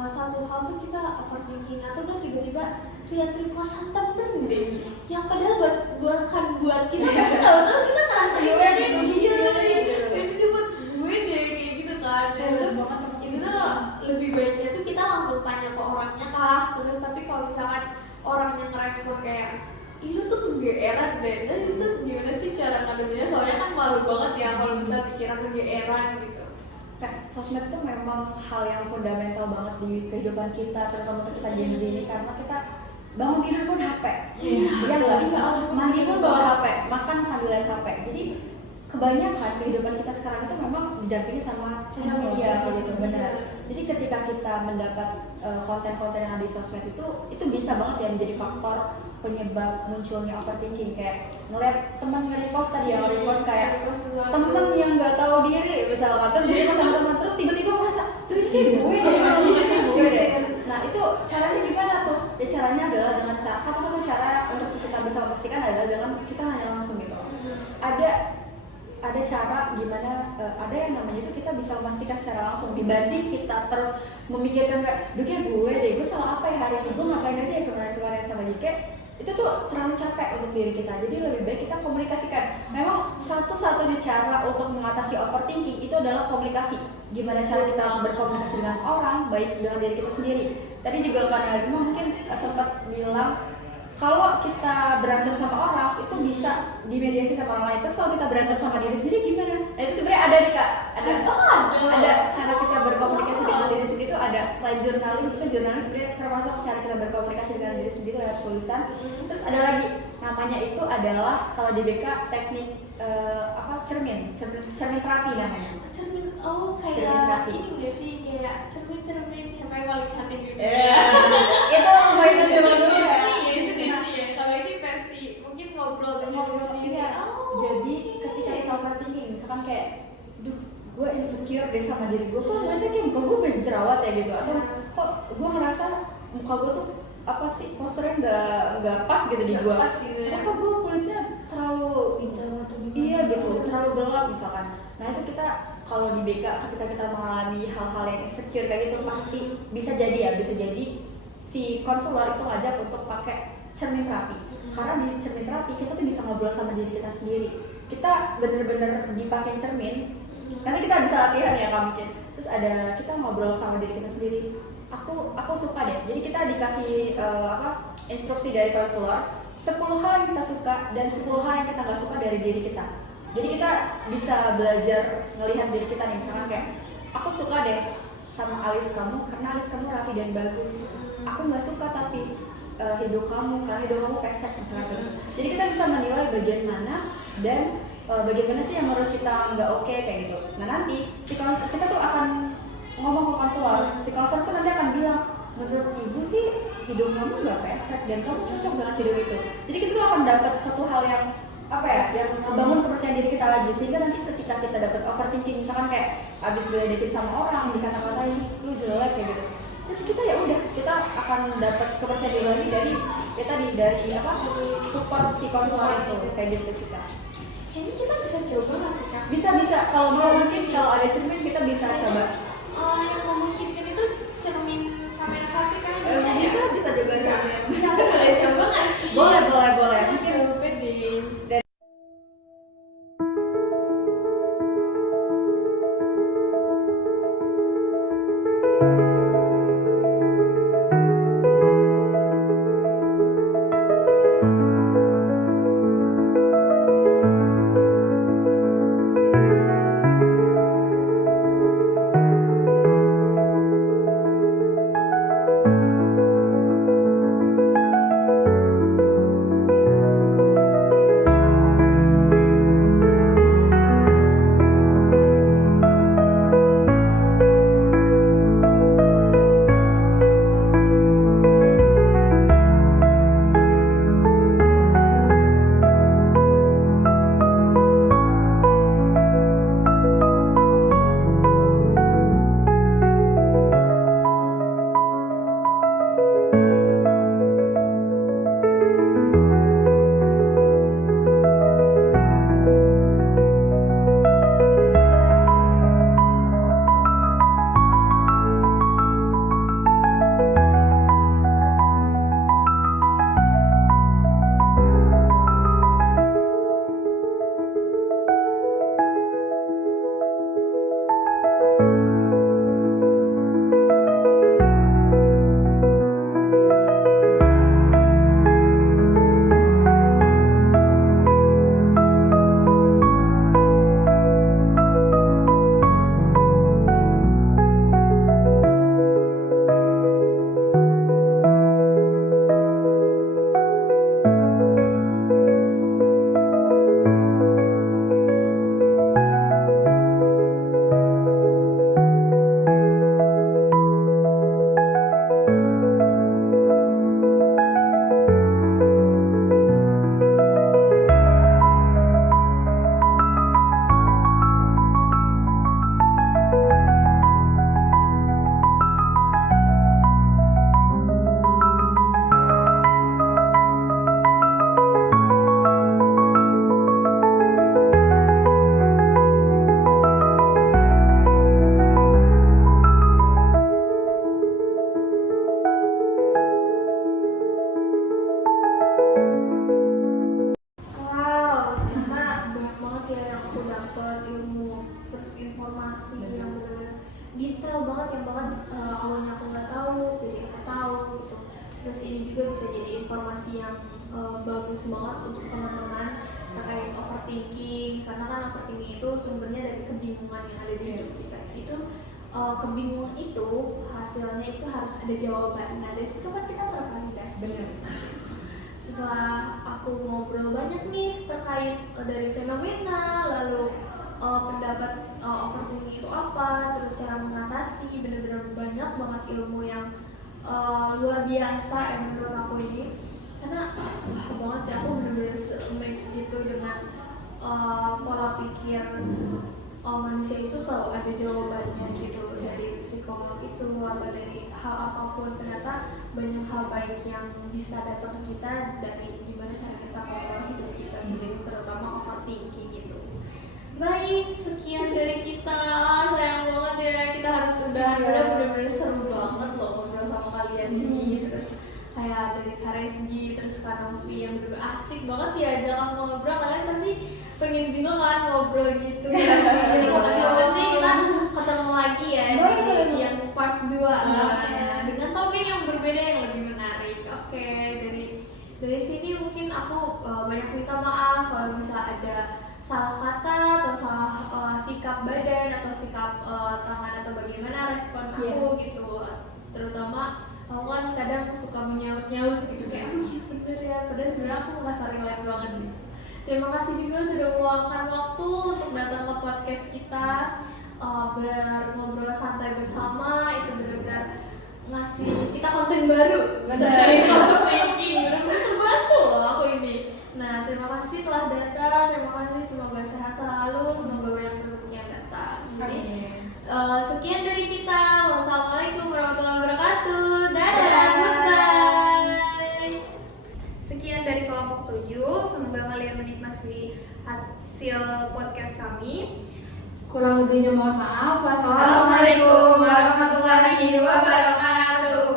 satu hal tuh kita overthinking, atau kan tiba-tiba lihat repostan temen deh yang padahal buat kita tapi tahu-tahu kita ngerasa ini buat gue deh kayak gitu kan. Itu tuh lebih baiknya tuh kita langsung tanya ke orangnya kah, terus tapi kalau misalkan orang yang ngerespon kayak lu tuh kegeeran deh, itu gimana sih cara ngadepinnya, soalnya kan malu banget ya kalau bisa dikira kegeeran gitu. Sosmed itu memang hal yang fundamental banget di kehidupan kita, terutama untuk kita Gen Z ini, karena kita bangun tidur pun HP, mandi pun bawa HP, makan sambil lihat HP. Jadi kebanyakan kehidupan kita sekarang itu memang didampingi sama sosial media gitu, benar. Jadi ketika kita mendapat konten-konten yang ada di sosmed itu bisa banget ya menjadi faktor penyebab munculnya overthinking. Kayak ngeliat teman nge-repost tadi ya, nge-repost kayak temen yang nggak tahu diri misalnya, terus dia sama teman, terus tiba-tiba merasa ini kayak gue deh. Nah itu caranya gimana tuh? Ya caranya adalah dengan satu-satu cara untuk kita bisa memastikan adalah dengan kita nanya langsung gitu. Ada cara gimana, ada yang namanya itu kita bisa memastikan secara langsung dibanding kita terus memikirkan kayak kayak gue salah apa ya hari ini, gue ngapain aja ya kemarin sama dia, kayak itu tuh terlalu capek untuk diri kita. Jadi lebih baik kita komunikasikan. Memang satu-satunya cara untuk mengatasi overthinking itu adalah komunikasi. Gimana cara kita berkomunikasi dengan orang, baik dengan diri kita sendiri. Tadi juga Kak Nazma mungkin sempat bilang kalau kita berantem sama orang itu bisa dimediasi sama orang lain. Terus kalau kita berantem sama diri sendiri gimana? Nah itu sebenarnya ada nih Kak, ada Ada. cara kita berkomunikasi dengan diri sendiri itu ada. Selain journaling, itu journaling sebenarnya termasuk cara kita berkomunikasi dengan diri sendiri lewat tulisan. Terus ada lagi namanya itu adalah kalau di BK teknik cermin terapi namanya. Cermin, Cermin kayak terapi. ini enggak sih, kayak cermin siapa yang paling cantik gitu. Itu mainan zaman dulu ya. Itu Disney ya. Kalau ini versi mungkin ngobrol dengan diri sendiri. Iya. Oh, Jadi oke. ketika kita overthinking, misalkan kayak, duh, gue insecure deh sama diri gue, kok nanti kayak muka gue banyak jerawat ya gitu, atau kok gue ngerasa muka gue tuh apa sih posturnya nggak pas gitu di Nggak gue, pas gitu ya. atau kok gue kulitnya terlalu hitam atau gimana? iya gitu, terlalu gelap misalkan. Nah itu kita kalau di BK ketika kita mengalami hal-hal yang insecure kayak gitu pasti bisa jadi si konselor itu ngajak untuk pakai cermin terapi. Karena di cermin terapi kita tuh bisa ngobrol sama diri kita sendiri. Kita bener-bener dipakai cermin. Nanti kita bisa latihan ya Kak mungkin. Terus ada kita ngobrol sama diri kita sendiri. Aku suka deh. Jadi kita dikasih instruksi dari konselor 10 hal yang kita suka dan 10 hal yang kita nggak suka dari diri kita. Jadi kita bisa belajar melihat diri kita nih, misalkan kayak aku suka deh sama alis kamu karena alis kamu rapi dan bagus. Aku nggak suka tapi hidung kamu karena hidung kamu pesek misalnya gitu. Jadi kita bisa menilai bagian mana dan bagian mana sih yang menurut kita nggak oke kayak gitu. Nah nanti kita tuh akan ngomong ke konselor. Si konselor tuh nanti akan bilang, menurut ibu sih hidung kamu nggak pesek dan kamu cocok dengan hidung itu. Jadi kita tuh akan dapat satu hal yang yang membangun kepercayaan diri kita lagi, sehingga nanti ketika kita dapat overthinking, misalkan kayak abis diledekin sama orang, dikata-katain lu jelek kayak gitu, terus kita ya udah kita akan dapat kepercayaan diri lagi dari support si konselor itu kayak gitu sih Kak. Ini kita bisa coba nggak sih Kak? Bisa kalau mau mungkin kalau ada cermin kita bisa coba. Yang memungkinkan itu cermin kamera HP kan Bisa juga cermin. Kita boleh coba nggak sih? Boleh. Kita Mungkin coba deh. Detail banget yang awalnya aku nggak tahu jadi aku tahu gitu. Terus ini juga bisa jadi informasi yang bagus banget untuk teman-teman terkait overthinking, karena kan overthinking itu sumbernya dari kebingungan yang ada di hidup kita. Itu kebingungan itu hasilnya itu harus ada jawaban. Nah dari situ kan kita tervalidasi. Benar. Setelah aku ngobrol banyak nih terkait dari fenomena, lalu pendapat overthinking itu apa, terus cara mengatasi, benar-benar banyak banget ilmu yang luar biasa yang menurut aku ini. Karena wah banget sih, aku benar-benar se-amazed gitu dengan pola pikir manusia itu selalu ada jawabannya gitu, dari psikolog itu atau dari hal apapun. Ternyata banyak hal baik yang bisa datang ke kita dari gimana cara kita kontrol hidup kita sendiri, terutama overthinking gitu. Baik, sekian dari kita. Sayang banget ya kita harus udahan. Bener-bener seru banget loh ngobrol sama kalian ini. Terus kayak dari Kak Resgi, terus Kak Novi yang bener-bener asik banget diajak aku ngobrol. Kalian pasti pengen juga kan ngobrol gitu. Jadi kapan-kapan nih kita ketemu lagi ya di yang part 2 dengan topik yang berbeda yang lebih menarik. Oke, dari sini mungkin aku banyak minta maaf kalau bisa ada salah kata atau salah sikap badan atau sikap tangan atau bagaimana respon aku gitu. Terutama aku kan kadang suka menyaut-nyaut gitu kayak oh iya bener ya, padahal sebenarnya aku merasa relate banget gitu. Terima kasih juga sudah meluangkan waktu untuk datang ke podcast kita, ngobrol santai bersama. Itu benar-benar ngasih kita konten baru terkait overthinking. Benar-benar terbantu loh aku ini. Nah, terima kasih telah datang, terima kasih, semoga sehat selalu, semoga banyak rezeki yang datang. Jadi sekian dari kita. Wassalamualaikum warahmatullahi wabarakatuh. Dadah, goodbye. Sekian dari kelompok 7. Semoga kalian menikmati hasil podcast kami. Kurang lebihnya mohon maaf. Wassalamualaikum warahmatullahi wabarakatuh.